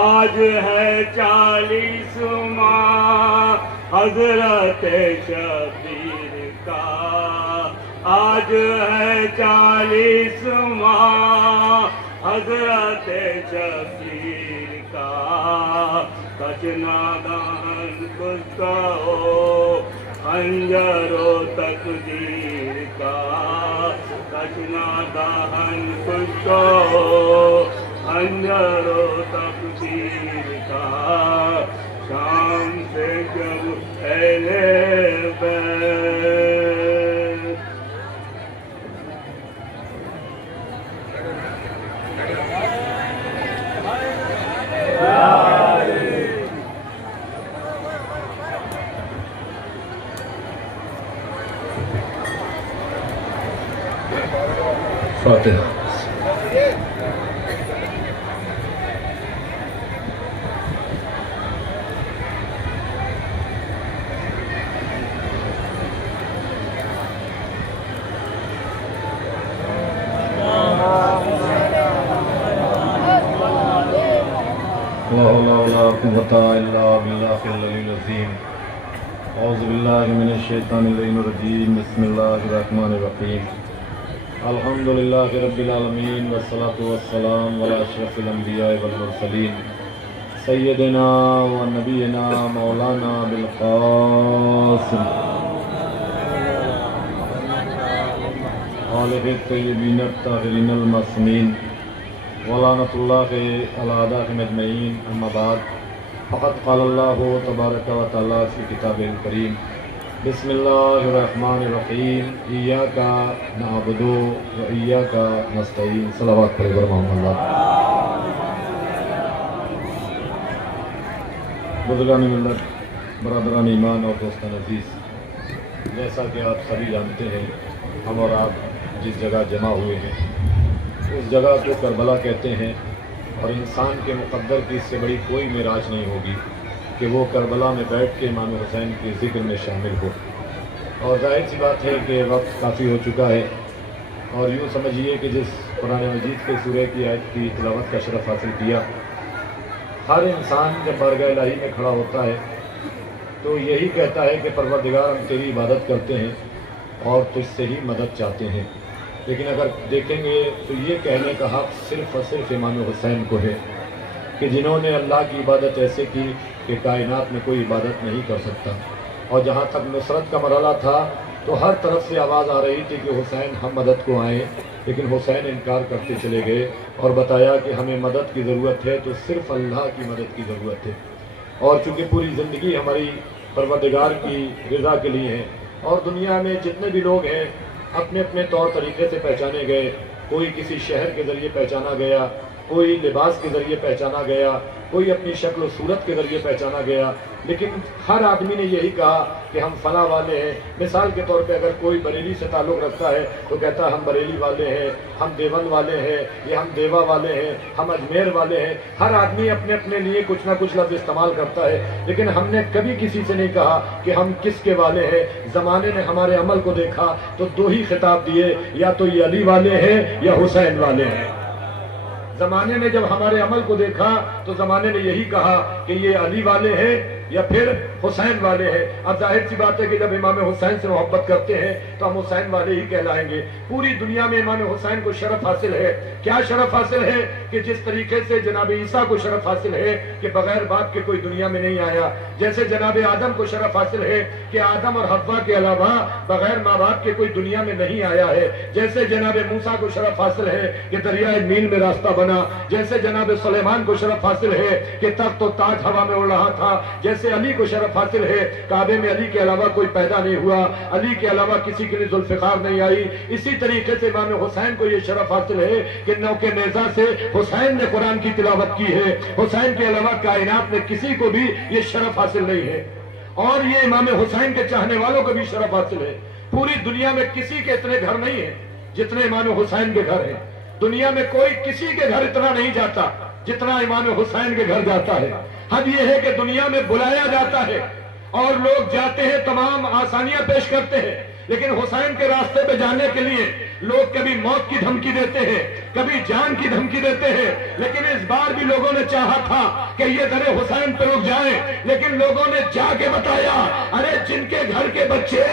आज है 40वां हजरत शबीर का आज है 40वां हजरत शबीर का कचनादान कुछ खंजरो तकदीर का कचनादान कुछ खंजरो तकदीर का शाम से जब पहले फातिहा। ला हौला वला कुव्वता इल्ला बिल्लाहिल अलील अज़ीम। औज़ु बिल्लाहि मिनश शैतानिर रजीम। बिस्मिल्लाहिर रहमानिर रहीम। अल्हम्दुलिल्लाहि रब्बिल आलमीन वस्सलातु वस्सलाम अला अशरफिल अंबिया वल मुरसलीन सय्यदिना व नबीना मौलाना बिल क़ासिम आलिहि तय्यबीन अत्ताहिरीन अल मासूमीन व लानतुल्लाहि अला अदाहिम अजमईन। अम्मा बाद फ़क़द क़ालल्लाहु तबारक व तआला फ़ी किताबिल करीम बिस्मिल्लाहिर्रहमानिर्रहीम इय्याका नअबुदु व इय्याका नस्तईन। सलावत पढ़े बर मोहम्मद। बुज़ुर्गान मिल्लत, बरदरान ईमान और दोस्तान अज़ीज़, जैसा कि आप सभी जानते हैं हम और आप जिस जगह जमा हुए हैं उस जगह को करबला कहते हैं और इंसान के मुक़द्दर की इससे बड़ी कोई मेराज नहीं होगी कि वो करबला में बैठ के इमाम हुसैन के ज़िक्र में शामिल हो। और जाहिर सी बात है कि वक्त काफ़ी हो चुका है और यूँ समझिए कि जिस कुरान मजीद के सूरह की आयत की तिलावत का शरफ़ हासिल किया, हर इंसान जब बारगाह इलाही में खड़ा होता है तो यही कहता है कि परवरदिगार हम तेरी इबादत करते हैं और तुझसे ही मदद चाहते हैं। लेकिन अगर देखेंगे तो ये कहने का हक़ सिर्फ़ और सिर्फ इमाम हुसैन को है कि जिन्होंने अल्लाह की इबादत ऐसे की कि कायनात में कोई इबादत नहीं कर सकता। और जहाँ तक नुसरत का मरहला था तो हर तरफ से आवाज़ आ रही थी कि हुसैन हम मदद को आएँ, लेकिन हुसैन इनकार करते चले गए और बताया कि हमें मदद की ज़रूरत है तो सिर्फ़ अल्लाह की मदद की ज़रूरत है। और चूँकि पूरी ज़िंदगी हमारी परवरदिगार की रज़ा के लिए है और दुनिया में जितने भी लोग हैं अपने अपने तौर तरीक़े से पहचाने गए, कोई किसी शहर के ज़रिए पहचाना गया, कोई लिबास के ज़रिए पहचाना गया, कोई अपनी शक्ल सूरत के ज़रिए पहचाना गया, लेकिन हर आदमी ने यही कहा कि हम फला वाले हैं। मिसाल के तौर पे अगर कोई बरेली से ताल्लुक़ रखता है तो कहता है हम बरेली वाले हैं, हम देवबंद वाले हैं, या हम देवा वाले हैं, हम अजमेर वाले हैं। हर आदमी अपने अपने लिए कुछ ना कुछ लफ्ज़ इस्तेमाल करता है, लेकिन हमने कभी किसी से नहीं कहा कि हम किसके वाले हैं। ज़माने ने हमारे अमल को देखा तो दो ही खिताब दिए, या तो ये अली वाले हैं या हुसैन वाले हैं। ज़माने ने जब हमारे अमल को देखा तो ज़माने ने यही कहा कि ये अली वाले हैं या फिर हुसैन वाले हैं। अब जाहिर सी बात है कि जब इमाम हुसैन से मोहब्बत करते हैं तो हम हुसैन वाले ही कहलाएंगे। पूरी दुनिया में इमाम हुसैन को शरफ हासिल है। क्या शरफ हासिल है? कि जिस तरीके से जनाब ईसा को शरफ हासिल है कि बगैर बाप के कोई दुनिया में नहीं आया, जैसे जनाब आदम को शरफ हासिल है कि आदम और हव्वा के अलावा बगैर माँ बाप के कोई दुनिया में नहीं आया है, जैसे जनाब मूसा को शरफ हासिल है कि दरियाए नील में रास्ता बना, जैसे जनाब सुलेमान को शरफ हासिल है कि तख्त और ताज हवा में उड़ रहा था, जैसे अली को शरफ हासिल है, काबे में अली के अलावा कोई पैदा नहीं हुआ, अली के अलावा किसी के लिए जुल्फिकार नहीं आई, इसी तरीके से इमाम हुसैन को यह शरफ हासिल है कि नौके नेजा से हुसैन ने कुरान की तिलावत की है। हुसैन के अलावा कायनात में किसी को भी ये शरफ हासिल नहीं है, और ये इमाम हुसैन के चाहने वालों को भी शरफ हासिल है। पूरी दुनिया में किसी के इतने घर नहीं है जितने इमाम हुसैन के घर हैं। दुनिया में कोई किसी के घर इतना नहीं जाता जितना इमाम हुसैन के घर जाता है। हद यह है कि दुनिया में बुलाया जाता है और लोग जाते हैं, तमाम आसानियां पेश करते हैं, लेकिन हुसैन के रास्ते पे जाने के लिए लोग कभी मौत की धमकी देते हैं, कभी जान की धमकी देते हैं। लेकिन इस बार भी लोगों ने चाहा था कि ये दरे हुसैन पे रुक जाएं, लेकिन लोगों ने जाके बताया, अरे जिनके घर के बच्चे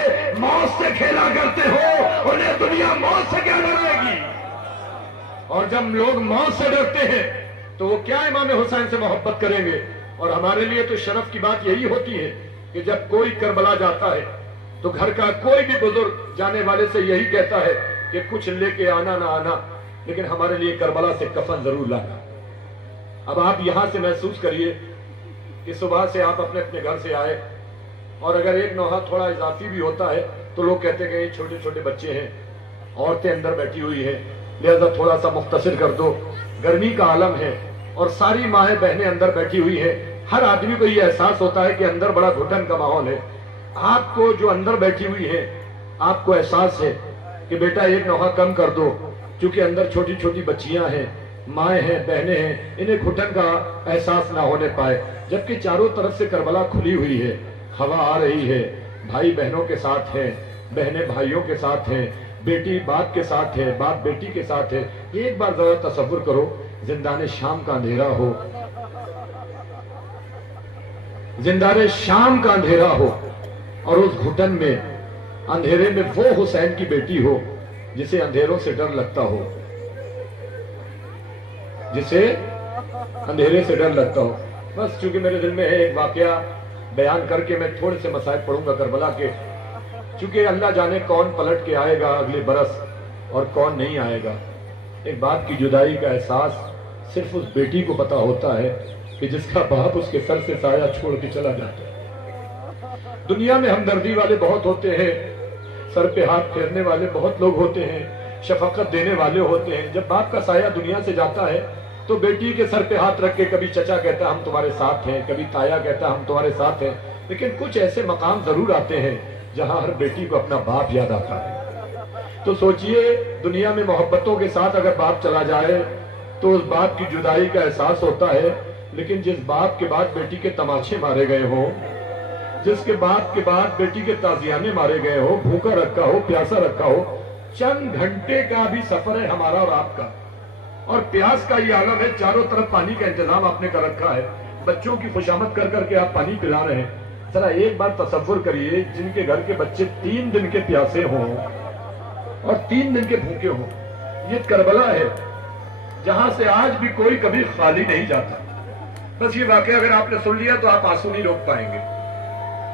मौत से खेला करते हो उन्हें दुनिया मौत से क्या डराएगी। और जब लोग मौत से डरते हैं तो वो क्या इमाम हुसैन से मोहब्बत करेंगे। और हमारे लिए तो शरफ की बात यही होती है कि जब कोई करबला जाता है तो घर का कोई भी बुजुर्ग जाने वाले से यही कहता है कि कुछ लेके आना ना आना, लेकिन हमारे लिए करबला से कफन जरूर लाना। अब आप यहां से महसूस करिए कि सुबह से आप अपने अपने घर से आए और अगर एक नौहा थोड़ा इजाफी भी होता है तो लोग कहते हैं कि छोटे छोटे बच्चे हैं, औरतें अंदर बैठी हुई हैं, लिहाजा थोड़ा सा मुख्तसर कर दो। गर्मी का आलम है और सारी माएँ बहनें अंदर बैठी हुई है। हर आदमी को यह एहसास होता है कि अंदर बड़ा घुटन का माहौल है। आपको जो अंदर बैठी हुई है, आपको एहसास है कि बेटा एक नौहा कम कर दो, क्योंकि अंदर छोटी छोटी बच्चियां हैं, माएँ हैं, बहनें हैं, इन्हें घुटन का एहसास ना होने पाए। जबकि चारों तरफ से करबला खुली हुई है, हवा आ रही है, भाई बहनों के साथ है, बहनें भाइयों के साथ हैं, बेटी बाप के साथ है, बाप बेटी के साथ है। एक बार जरा तसव्वुर करो, जिंदाने शाम का अंधेरा हो, जिंदाने शाम का अंधेरा हो और उस घुटन में अंधेरे में वो हुसैन की बेटी हो जिसे अंधेरों से डर लगता हो, जिसे अंधेरे से डर लगता हो। बस चूंकि मेरे दिल में है एक वाकया बयान करके मैं थोड़े से मसाइल पढ़ूंगा करबला के, चूंकि अल्लाह जाने कौन पलट के आएगा अगले बरस और कौन नहीं आएगा। एक बाप की जुदाई का एहसास सिर्फ उस बेटी को पता होता है कि जिसका बाप उसके सर से साया छोड़ के चला जाता है। दुनिया में हमदर्दी वाले बहुत होते हैं, सर पे हाथ फेरने वाले बहुत लोग होते हैं, शफकत देने वाले होते हैं। जब बाप का साया दुनिया से जाता है तो बेटी के सर पे हाथ रख के कभी चचा कहता हम तुम्हारे साथ हैं, कभी ताया कहता हम तुम्हारे साथ हैं। लेकिन कुछ ऐसे मकाम जरूर आते हैं जहां हर बेटी को अपना बाप याद आता है। तो सोचिए, दुनिया में मोहब्बतों के साथ अगर बाप चला जाए तो उस बाप की जुदाई का एहसास होता है। लेकिन जिस बाप के बाद बेटी के तमाचे मारे गए हो, जिसके बाप के बाद बेटी के ताजियाने मारे गए हो, भूखा रखा हो, प्यासा रखा हो, चंद घंटे का भी सफर है हमारा और आपका, और प्यास का ये आलम है, चारों तरफ पानी का इंतजाम आपने कर रखा है, बच्चों की खुशामद कर करके आप पानी पिला रहे हैं। जरा एक बार तसव्वुर करिए, जिनके घर के बच्चे 3 दिन के प्यासे हों और 3 दिन के भूखे हों। ये करबला है जहां से आज भी कोई कभी खाली नहीं जाता। बस ये वाकया अगर आपने सुन लिया तो आप आंसू नहीं रोक पाएंगे।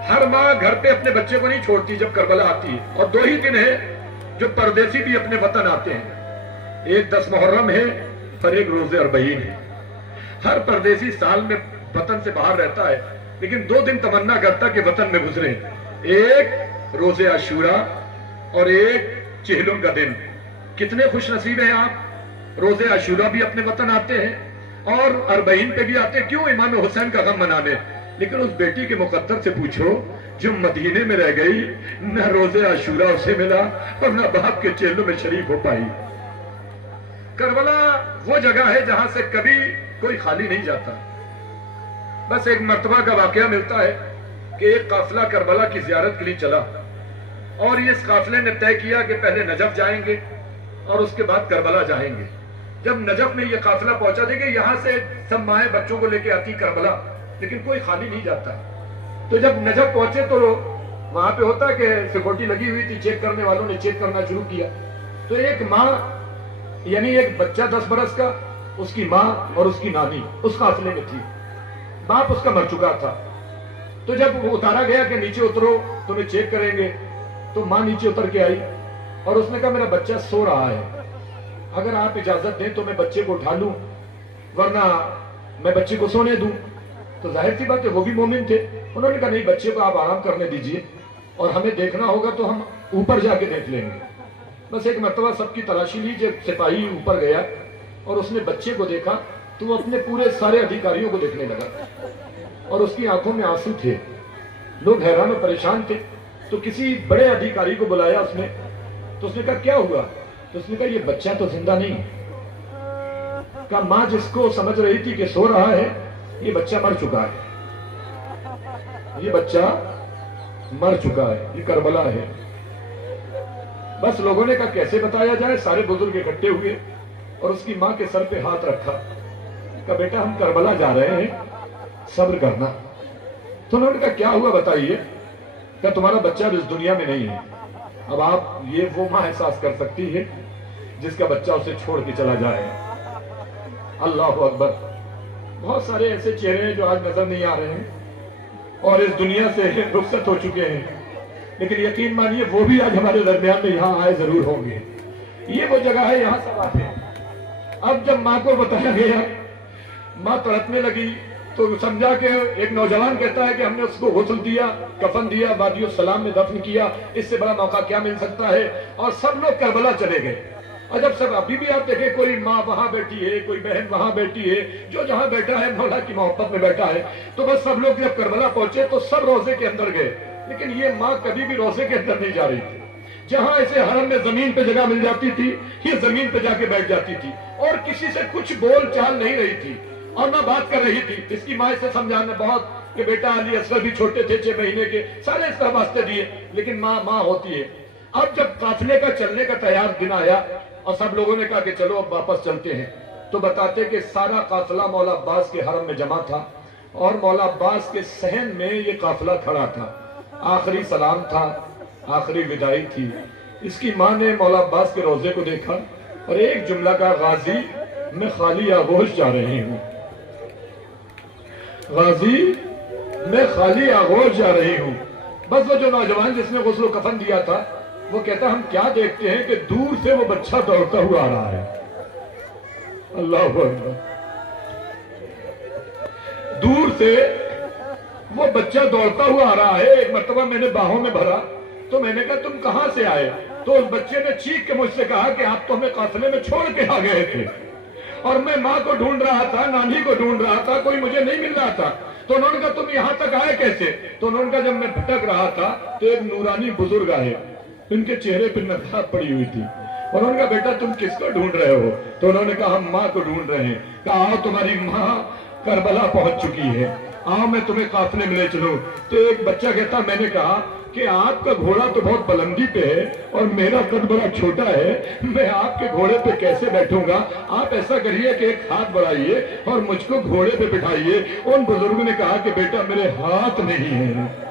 हर माँ घर पे अपने बच्चे को नहीं छोड़ती जब करबला आती है। और 2 ही दिन है जो परदेसी भी अपने वतन आते हैं, एक 10 मुहर्रम है और एक रोजे अरबईन है। हर परदेसी साल में वतन से बाहर रहता है, लेकिन 2 दिन तमन्ना करता कि वतन में गुजरे, एक रोजे आशूरा और एक चेहलों का दिन। कितने खुश नसीब हैं आप, रोजे आशूरा भी अपने वतन आते हैं और अरबईन पे भी आते हैं। क्यों? इमाम हुसैन का गम मनाने। लेकिन उस बेटी के मुकद्दर से पूछो जो मदीने में रह गई, न रोजे आशूरा उसे मिला और न बाप के चेहलों में शरीक हो पाई। करबला वो जगह है जहां से कभी कोई खाली नहीं जाता। बस एक मर्तबा का वाकया मिलता है कि एक काफिला करबला की जियारत के लिए चला और इस काफिले ने तय किया कि पहले नजफ जाएंगे और उसके बाद करबला जाएंगे। जब नजफ में यह काफिला पहुंचा, देखिए यहां से सब माएँ बच्चों को लेके आती करबला, लेकिन कोई खाली नहीं जाता। तो जब नजफ पहुंचे तो वहां पे होता कि सिक्योरिटी लगी हुई थी, चेक करने वालों ने चेक करना शुरू किया। तो एक माँ यानी एक बच्चा 10 बरस का, उसकी माँ और उसकी नानी उस काफिले में थी। बाप उसका मर चुका था। तो जब वो उतारा गया कि नीचे उतरो तुम्हें चेक करेंगे, तो माँ नीचे उतर के आई और उसने कहा मेरा बच्चा सो रहा है, अगर आप इजाजत दें तो मैं बच्चे को उठा लूं, वरना मैं बच्चे को सोने दूं। तो जाहिर सी बात है वो भी मोमिन थे। उन्होंने कहा नहीं, बच्चे को आप आराम करने दीजिए और हमें देखना होगा तो हम ऊपर जाके देख लेंगे। बस एक मरतबा सबकी तलाशी ली, जब सिपाही ऊपर गया और उसने बच्चे को देखा तो वो अपने पूरे सारे अधिकारियों को देखने लगा और उसकी आंखों में आंसू थे। लोग हैरान और परेशान थे। तो किसी बड़े अधिकारी को बुलाया उसने, तो उसने कहा क्या हुआ? तो उसने कहा ये बच्चा तो जिंदा नहीं है। कहा मां जिसको समझ रही थी कि सो रहा है, ये बच्चा मर चुका है, ये बच्चा मर चुका है, ये करबला है। बस लोगों ने कहा कैसे बताया जाए। सारे बुजुर्ग इकट्ठे हुए और उसकी मां के सर पे हाथ रखा। कहा बेटा हम करबला जा रहे हैं, सब्र करना। तो उन्होंने कहा क्या हुआ बताइए? क्या तुम्हारा बच्चा अब इस दुनिया में नहीं है। अब आप ये वो मां एहसास कर सकती है जिसका बच्चा उसे छोड़ के चला जाए। अल्लाह अकबर। बहुत सारे ऐसे चेहरे हैं जो आज नजर नहीं आ रहे हैं और इस दुनिया से रुखसत हो चुके हैं, लेकिन यकीन मानिए वो भी आज हमारे दरमियान में यहाँ आए जरूर होंगे। ये वो जगह है, यहाँ सब आते हैं। अब जब माँ को बताया गया, माँ तड़पने लगी तो समझा के एक नौजवान कहता है कि हमने उसको गुस्ल दिया, कफन दिया, वादियो सलाम में दफन किया, इससे बड़ा मौका क्या मिल सकता है। और सब लोग करबला चले गए। और जब सब अभी भी आप देखें, कोई माँ वहां बैठी है, कोई बहन वहां बैठी है, जो जहां बैठा है मौला की मोहब्बत में बैठा है। तो बस सब लोग जब करबला पहुंचे तो सब रोजे के अंदर गए, लेकिन ये माँ कभी भी रोजे के अंदर नहीं जा रही थी। जहां ऐसे हरम में जमीन पे जगह मिल जाती थी, ये जमीन पे जाके बैठ जाती थी और किसी से कुछ बोल चाल नहीं रही थी और ना बात कर रही थी। इसकी माँ से समझाने बहुत कि बेटा अली असगर भी छोटे थे, 6 महीने के, सारे इस तरह वास्ते दिए, लेकिन माँ माँ होती है। अब जब काफिले का चलने का तैयार दिन आया और सब लोगों ने कहा कि चलो अब वापस चलते हैं, तो बताते कि सारा काफिला मौला अब्बास के हरम में जमा था और मौला अब्बास के सहन में ये काफिला खड़ा था। आखिरी सलाम था, आखिरी विदाई थी। इसकी माँ ने मौला अब्बास के रोजे को देखा और एक जुमला का, गाजी मैं खाली आगोश जा रही हूँ, गाजी मैं खाली आगोश जा रही हूँ। बस वो जो नौजवान जिसने गुस्ल कफन दिया था वो कहता हम क्या देखते हैं कि दूर से वो बच्चा दौड़ता हुआ आ रहा है। अल्लाह अकबर। दूर से वो बच्चा दौड़ता हुआ आ रहा है। एक मर्तबा मैंने बाहों में भरा तो मैंने कहा तुम कहां से आए? तो उस बच्चे ने चीख के मुझसे कहा कि आप तो हमें काफिले में छोड़ के आ गए थे और मैं माँ को ढूंढ रहा था, नानी को ढूंढ रहा था, कोई मुझे नहीं मिल रहा था। तो उन्होंने कहा तुम यहाँ तक आए कैसे? तो उन्होंने कहा जब मैं भटक रहा था तो एक नूरानी बुजुर्ग आए, इनके चेहरे पर नकाब पड़ी हुई थी। उन्होंने कहा बेटा तुम किसको ढूंढ रहे हो? तो उन्होंने कहा हम माँ को ढूंढ रहे हैं। कहा आओ तुम्हारी माँ करबला पहुंच चुकी है, आओ मैं तुम्हें काफिले में ले चलूं। तो एक बच्चा कहता मैंने कहा कि आपका घोड़ा तो बहुत बुलंदी पे है और मेरा कद बड़ा छोटा है, मैं आपके घोड़े पे कैसे बैठूंगा? आप ऐसा करिए कि एक हाथ बढ़ाइए और मुझको घोड़े पे बिठाइए। उन बुजुर्गों ने कहा कि बेटा मेरे हाथ नहीं है।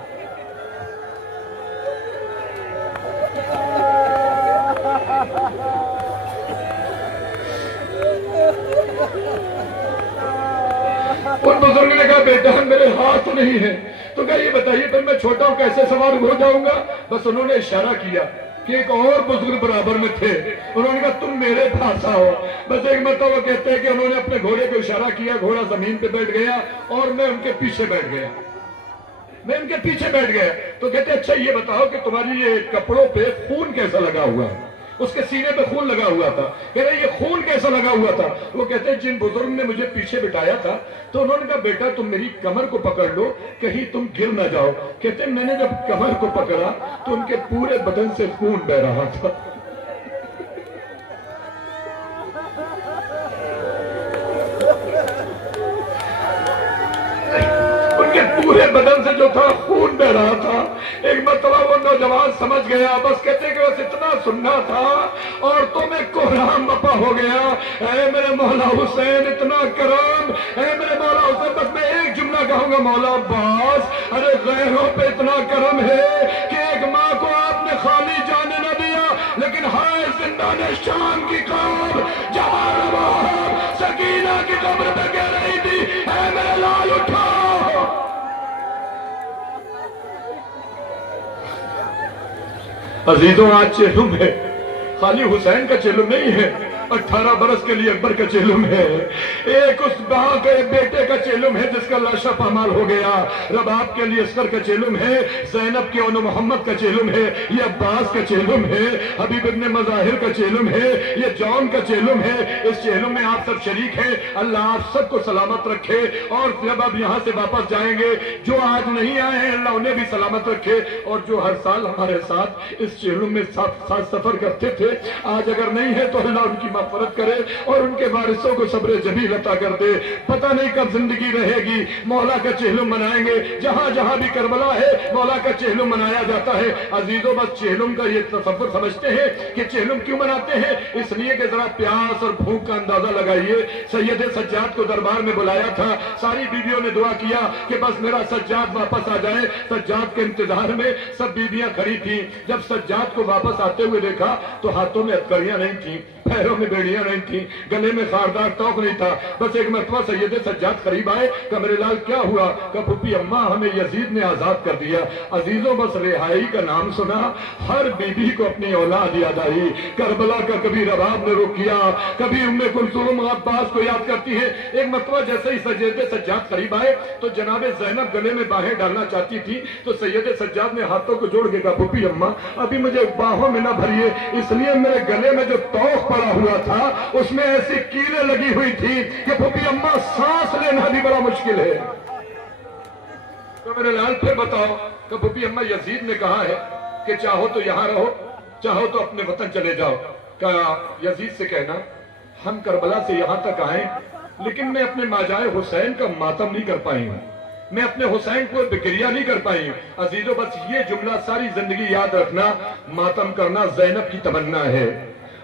उन बुजुर्ग ने कहा बेटा मेरे हाथ नहीं है। तो क्या ये बताइए फिर मैं छोटा हूं कैसे सवार हो जाऊंगा? बस उन्होंने इशारा किया कि एक और बुजुर्ग बराबर में थे, उन्होंने कहा तुम मेरे पास आओ। बस एक मतलब वो कहते हैं कि उन्होंने अपने घोड़े को इशारा किया, घोड़ा जमीन पे बैठ गया और मैं उनके पीछे बैठ गया, मैं उनके पीछे बैठ गया। तो कहते अच्छा ये बताओ कि तुम्हारी ये कपड़ों पे खून कैसा लगा हुआ है? उसके सीने पे खून लगा हुआ था। कह रहे ये खून कैसा लगा हुआ था? वो कहते हैं जिन बुजुर्ग ने मुझे पीछे बिठाया था तो उन्होंने कहा बेटा तुम मेरी कमर को पकड़ लो कहीं तुम गिर ना जाओ। कहते हैं मैंने जब कमर को पकड़ा तो उनके पूरे बदन से खून बह रहा था। उनके पूरे बदन से जो था खून बह रहा था। एक मतलब वो नौजवान समझ गया, बस कहते कि बस इतना सुनना था और तो मैं कोहराम मपा हो गया। ऐ मेरे मौला हुसैन इतना करम, ऐ मेरे मौला हुसैन। बस मैं एक जुमला कहूंगा मौला अब्बास, अरे गैरों पे इतना करम है कि एक माँ को आपने खाली जाने न दिया, लेकिन हाय जिंदा ने शाम की कब्र जहां सकीना की कब्र पे कह रही थी ऐ मेरे लाल उठाओ। अजीजों आज चेहलों में खाली हुसैन का चेहलुम नहीं है, 18 बरस के लिए अकबर का चेलुम है, एक उस बाप के बेटे का चेलुम है जिसका लाशा पामाल हो गया। रबाब के लिए अस्कर का चेलुम है, ज़ैनब के ओनो मोहम्मद का चेलुम है, ये अब्बास का चेलुम है, हबीब इब्ने मज़ाहिर का चेलुम है, ये जॉन का चेलुम है। इस चेलुम में आप सब शरीक हैं। अल्लाह आप सबको सलामत रखे और जब आप यहाँ से वापस जाएंगे, जो आज नहीं आए हैं अल्लाह उन्हें भी सलामत रखे, और जो हर साल हमारे साथ इस चेलुम में साथ सफर करते थे, आज अगर नहीं है तो अल्लाह उनकी मग़फ़िरत करे और उनके वारिसों को सब्र जमील अता कर दे। पता नहीं कब जिंदगी रहेगी, मौला का चेहलुम मनाएंगे। जहां जहां भी करबला है मौला का चेहलुम मनाया जाता है। अजीजों, बस चेहलुम का ये तसव्वुर समझते हैं कि चेहलुम क्यों मनाते हैं, इसलिए कि जरा प्यास और भूख का अंदाजा लगाइए। सैयद सज्जाद को दरबार में बुलाया था, सारी बीवियों ने दुआ किया कि बस मेरा सज्जाद वापस आ जाए। सज्जाद के इंतजार में सब बीवियां खड़ी थी। जब सज्जाद को वापस आते हुए देखा तो हाथों में हथकड़ियां नहीं थी, पैरों में बेड़ियां नहीं थी, गले में खारदार तौक नहीं था। बस एक मरतबा सैयद सज्जाद करीब आए, कमरे लाल क्या हुआ? कहा फूफी अम्मा, हमें यजीद ने आजाद कर दिया। अजीजों, बस रिहाई का नाम सुना हर बीबी को अपनी औलाद याद आई। करबला का कभी रबाब ने रुख किया, कभी उम्मे कुलसूम अब्बास को याद करती है। एक मरतबा जैसे ही सैयद सज्जाद करीब आए तो जनाबे ज़ैनब गले में बाहें डालना चाहती थी, तो सैयद सज्जाद ने हाथों को जोड़ के कहा फूफी अम्मा, अभी मुझे बाहों में न भरिए, इसलिए मेरे गले में जो तौक पड़ा हुआ था उसमें ऐसी कीलें लगी हुई थी कि फूफी अम्मा सांस लेना भी बड़ा मुश्किल है। तो मेरे लाल फिर बताओ कि फूफी अम्मा, यजीद ने कहा है कि चाहो तो यहां रहो, चाहो तो अपने वतन चले जाओ। कहा यजीद से कहना हम करबला से यहां तक आए, लेकिन मैं अपने माजाए हुसैन का मातम नहीं कर पाई हूं, मैं अपने हुसैन को बिक्रिया नहीं कर पाई। अजीजों, बस ये जुमला सारी जिंदगी याद रखना, मातम करना ज़ैनब की तमन्ना है,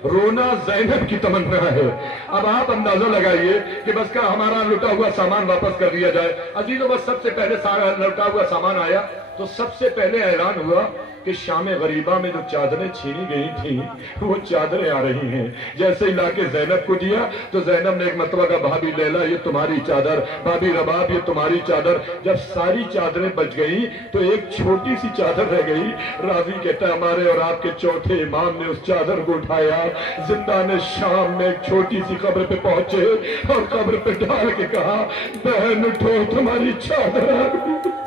रोना ज़ैनब की तमन्ना है। अब आप अंदाजा लगाइए कि बस का हमारा लुटा हुआ सामान वापस कर दिया जाए। अजीजों, बस सबसे पहले सारा लुटा हुआ सामान आया तो सबसे पहले ऐलान हुआ कि शाम गरीबा में जो चादरें छीनी गई थी वो चादरें आ रही हैं। जैसे ही लाके ज़ैनब को दिया तो ज़ैनब ने एक मरतबा कहा भाभी लैला ये तुम्हारी चादर, भाभी रबाब ये तुम्हारी चादर। जब सारी चादरें बच गई तो एक छोटी सी चादर रह गई। रावी कहता है हमारे और आपके चौथे इमाम ने उस चादर को उठाया, जिंदा ने शाम में एक छोटी सी कब्र पे पहुंचे और कब्र पे डाल के कहा बहन उठो तुम्हारी चादर आ गई,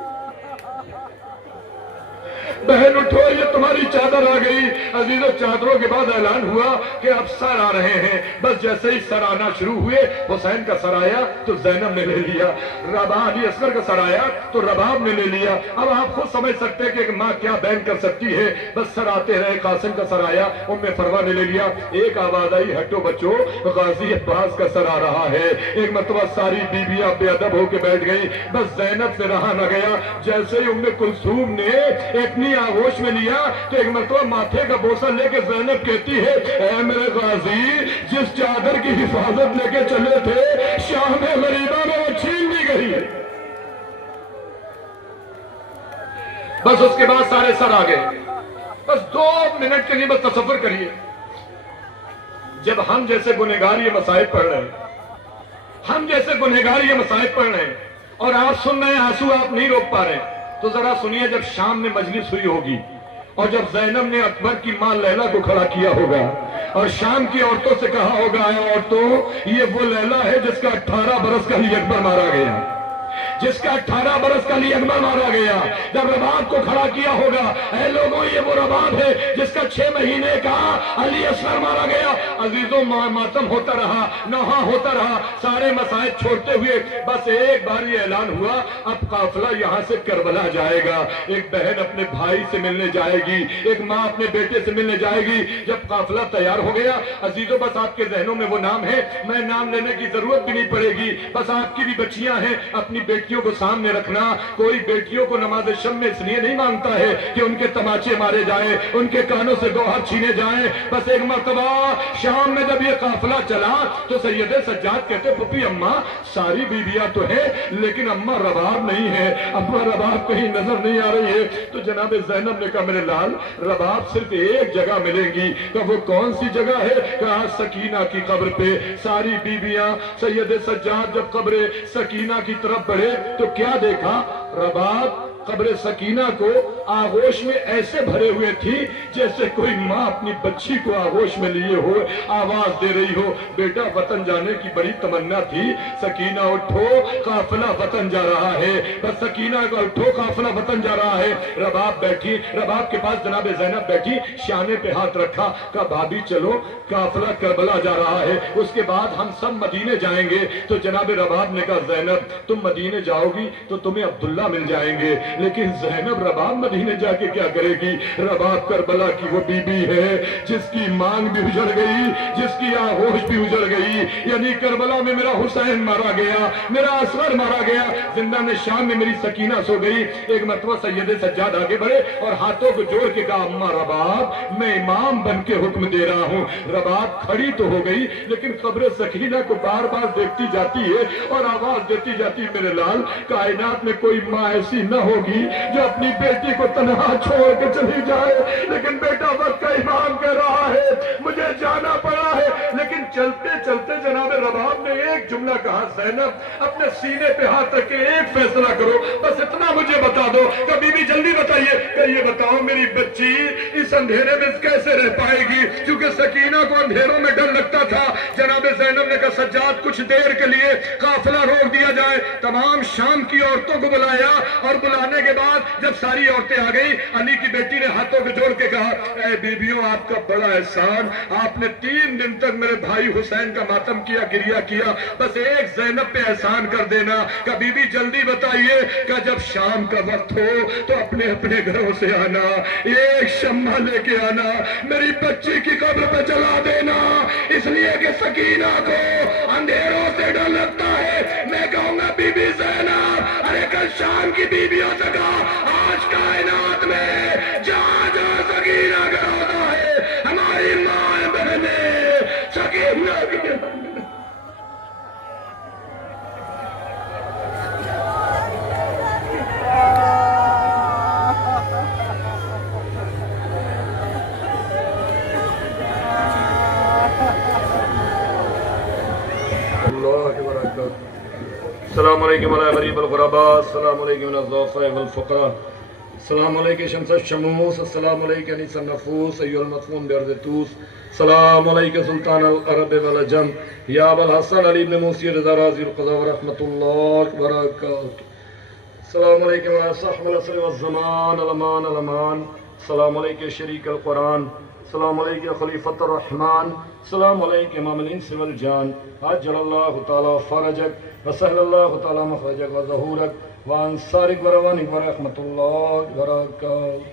बहन उठो ये तुम्हारी चादर आ गई। अजीजों, चादरों के बाद ऐलान हुआ कि अब सर आ रहे हैं। बस जैसे ही सर आना शुरू हुए, हुसैन का सर आया तो ज़ैनब ने ले लिया, अली असगर का सर आया तो रबाब ने ले लिया। अब आप खुद समझ सकते हैं कि एक माँ क्या बैन कर सकती है। बस सर आते रहे, कासिम का सर आया, उम्मे फरवा ने ले लिया। एक आवाज आई हटो बच्चों, गाजी अब्बास का सर आ रहा है। एक मरतबा सारी बीबियां बेअदब होकर बैठ गई। बस ज़ैनब से रहा न गया। जैसे ही उम्मे कुलसूम ने अपनी आगोश में लिया तो एक मरतबा माथे का बोसा लेके ज़ैनब कहती है ऐ मेरे गाजी, जिस चादर की हिफाजत लेके चले थे शाम गरीबा में वो छीन ली गई। बस उसके बाद सारे सर आ गए। बस 2 मिनट के लिए बस तसव्वुर करिए, जब हम जैसे गुनहगार ये मसाइब पढ़ रहे हैं, हम जैसे गुनहगार ये मसाइब पढ़ रहे हैं और आप सुन रहे हैं, आंसू आप नहीं रोक पा रहे, तो जरा सुनिए जब शाम में मजलिस हुई होगी और जब ज़ैनब ने अकबर की मां लैला को खड़ा किया होगा और शाम की औरतों से कहा होगा औरतों ये वो लैला है जिसका 18 बरस का ही अकबर मारा गया, जिसका 18 बरस का ही अकबर मारा गया। जब रबाब को खड़ा किया होगा, ऐ लोगों ये वो रबाब है जिसका 6 महीने का अली असगर मारा गया। अजीजों, मातम होता रहा, नौहा होता रहा, सारे मसाइब छोड़ते हुए बस एक बार ये ऐलान हुआ अब काफिला यहाँ से करबला जाएगा। एक बहन अपने भाई से मिलने जाएगी, एक माँ अपने बेटे से मिलने जाएगी। जब काफिला तैयार हो गया अजीजों, बस आपके जहनों में वो नाम है, मैं नाम लेने की जरूरत भी नहीं पड़ेगी। बस आपकी भी बच्चियां हैं, अपनी बेटियों को सामने रखना। कोई बेटियों को नमाज शब में इसलिए नहीं मांगता है कि उनके तमाचे मारे जाए, उनके कानों से 2 हाथ छीने जाए। बस एक मरतबा शाम में जब ये काफिला चला तो सैयद सज्जाद कहते फूफी अम्मा सारी बीबियां तो है लेकिन अम्मा रबाब नहीं है, अम्मा रबाब कहीं नजर नहीं आ रही है। तो जनाब ज़ैनब ने कहा मेरे लाल रबाब सिर्फ एक जगह मिलेंगी। तो वो कौन सी जगह है? कहा सकीना की कब्र पे। सारी बीबियां सैयद सज्जाद जब कब्र सकीना की तरफ बढ़े तो क्या देखा? रबाब कब्र सकीना को आगोश में ऐसे भरे हुए थी जैसे कोई माँ अपनी बच्ची को आगोश में लिए हो, आवाज दे रही हो, बेटा वतन जाने की बड़ी तमन्ना थी, सकीना उठो काफिला वतन जा रहा है। बस सकीना का उठो काफिला वतन जा रहा है। रबाब बैठी, रबाब के पास जनाब ज़ैनब बैठी, शाने पे हाथ रखा, कहा भाभी चलो काफिला करबला जा रहा है, उसके बाद हम सब मदीने जाएंगे। तो जनाब रबाब ने कहा ज़ैनब तुम मदीने जाओगी तो तुम्हें अब्दुल्ला मिल जाएंगे, लेकिन ज़ैनब रबाब मदीने जाके क्या करेगी? रबाब करबला की वो बीबी है जिसकी मांग भी उजड़ गई, जिसकी आगोश भी उजड़ गई। यानी करबला में मेरा हुसैन मारा गया, मेरा असगर मारा गया, जिंदा में शाम में मेरी सकीना सो गई। एक मरतबा सैयद सज्जाद आगे बढ़े और हाथों को जोड़ के कहा अम्मा रबाब मैं इमाम बन के हुक्म दे रहा हूँ। रबाब खड़ी तो हो गई लेकिन कब्र सकीना को बार बार देखती जाती है और आवाज देती जाती है, मेरे लाल कायनात में कोई माँ ऐसी न होगी जो अपनी बेटी को तनहा छोड़ के चली जाए, लेकिन बेटा वक्त का इमाम कह रहा है मुझे जाना पड़ा है। लेकिन चलते चलते जनाब रबाब ने एक जुमला कहा, ज़ैनब अपने सीने पे हाथ रख के एक फैसला करो, बस इतना मुझे बता दो। कभी भी जल्दी बताइए, ये बताओ मेरी बच्ची इस अंधेरे में कैसे रह पाएगी? क्योंकि सकीना को अंधेरों में डर लगता था। जनाब ज़ैनब ने कहा सज्जाद कुछ देर के लिए काफिला रोक दिया जाए। तमाम शाम की औरतों को बुलाया और बुलाने के बाद जब सारी औरतें आ गई, अली की बेटी ने हाथों को जोड़ के कहा, ऐ बीबियों आपका बड़ा एहसान, आपने 3 दिन तक मेरे भाई हुसैन का मातम किया, गिरिया किया, बस एक ज़ैनब पे एहसान कर देना। का बीबी जल्दी बताइए, का जब शाम का वक्त हो तो अपने अपने घरों से आना, एक शम्मा लेके आना, मेरी बच्ची की कब्र पे जला देना, इसलिए कि सकीना को अंधेरों से डर लगता है। मैं कहूंगा बीबी ज़ैनब, अरे कल शाम की बीबियों से कहा आज कायनात में जहां जहां सकीना का होता है हमारी मां बहने सकीना की अस्सलाम वालेकुम व गरीबुल गुरबा, अस्सलाम वालेकुम अज़्ज़ाफ़ा वल फ़ुक़रा, अस्सलाम वालेकुम शम्स शमूस, अस्सलाम वालेकुम अनीस नफूस अय्युल मदफून बिअर्ज़ तूस, अस्सलाम वालेकुम सुल्तान अल अरब वल अजम या अबुल हसन अली इब्न मूसी रज़ा राज़ी अल क़ज़ा व रहमतुल्लाह व बरकातुहू। अस्सलाम वालेकुम व रहमतुल्लाहि व ज़मान अल अमान अल अमान, अस्सलाम वालेकुम शरीक अल कुरान, अस्सलाम वालेकुम खलीफतुर रहमान, अस्सलाम वालेकुम इमाम अल इंस वल जान, अज्जलल्लाहु तआला फरजक व सहलल्लाहु तआला मखरजक व ज़हूरक व अंसारिक व रवानिक व रहमतुल्लाहि व बरकातुहू।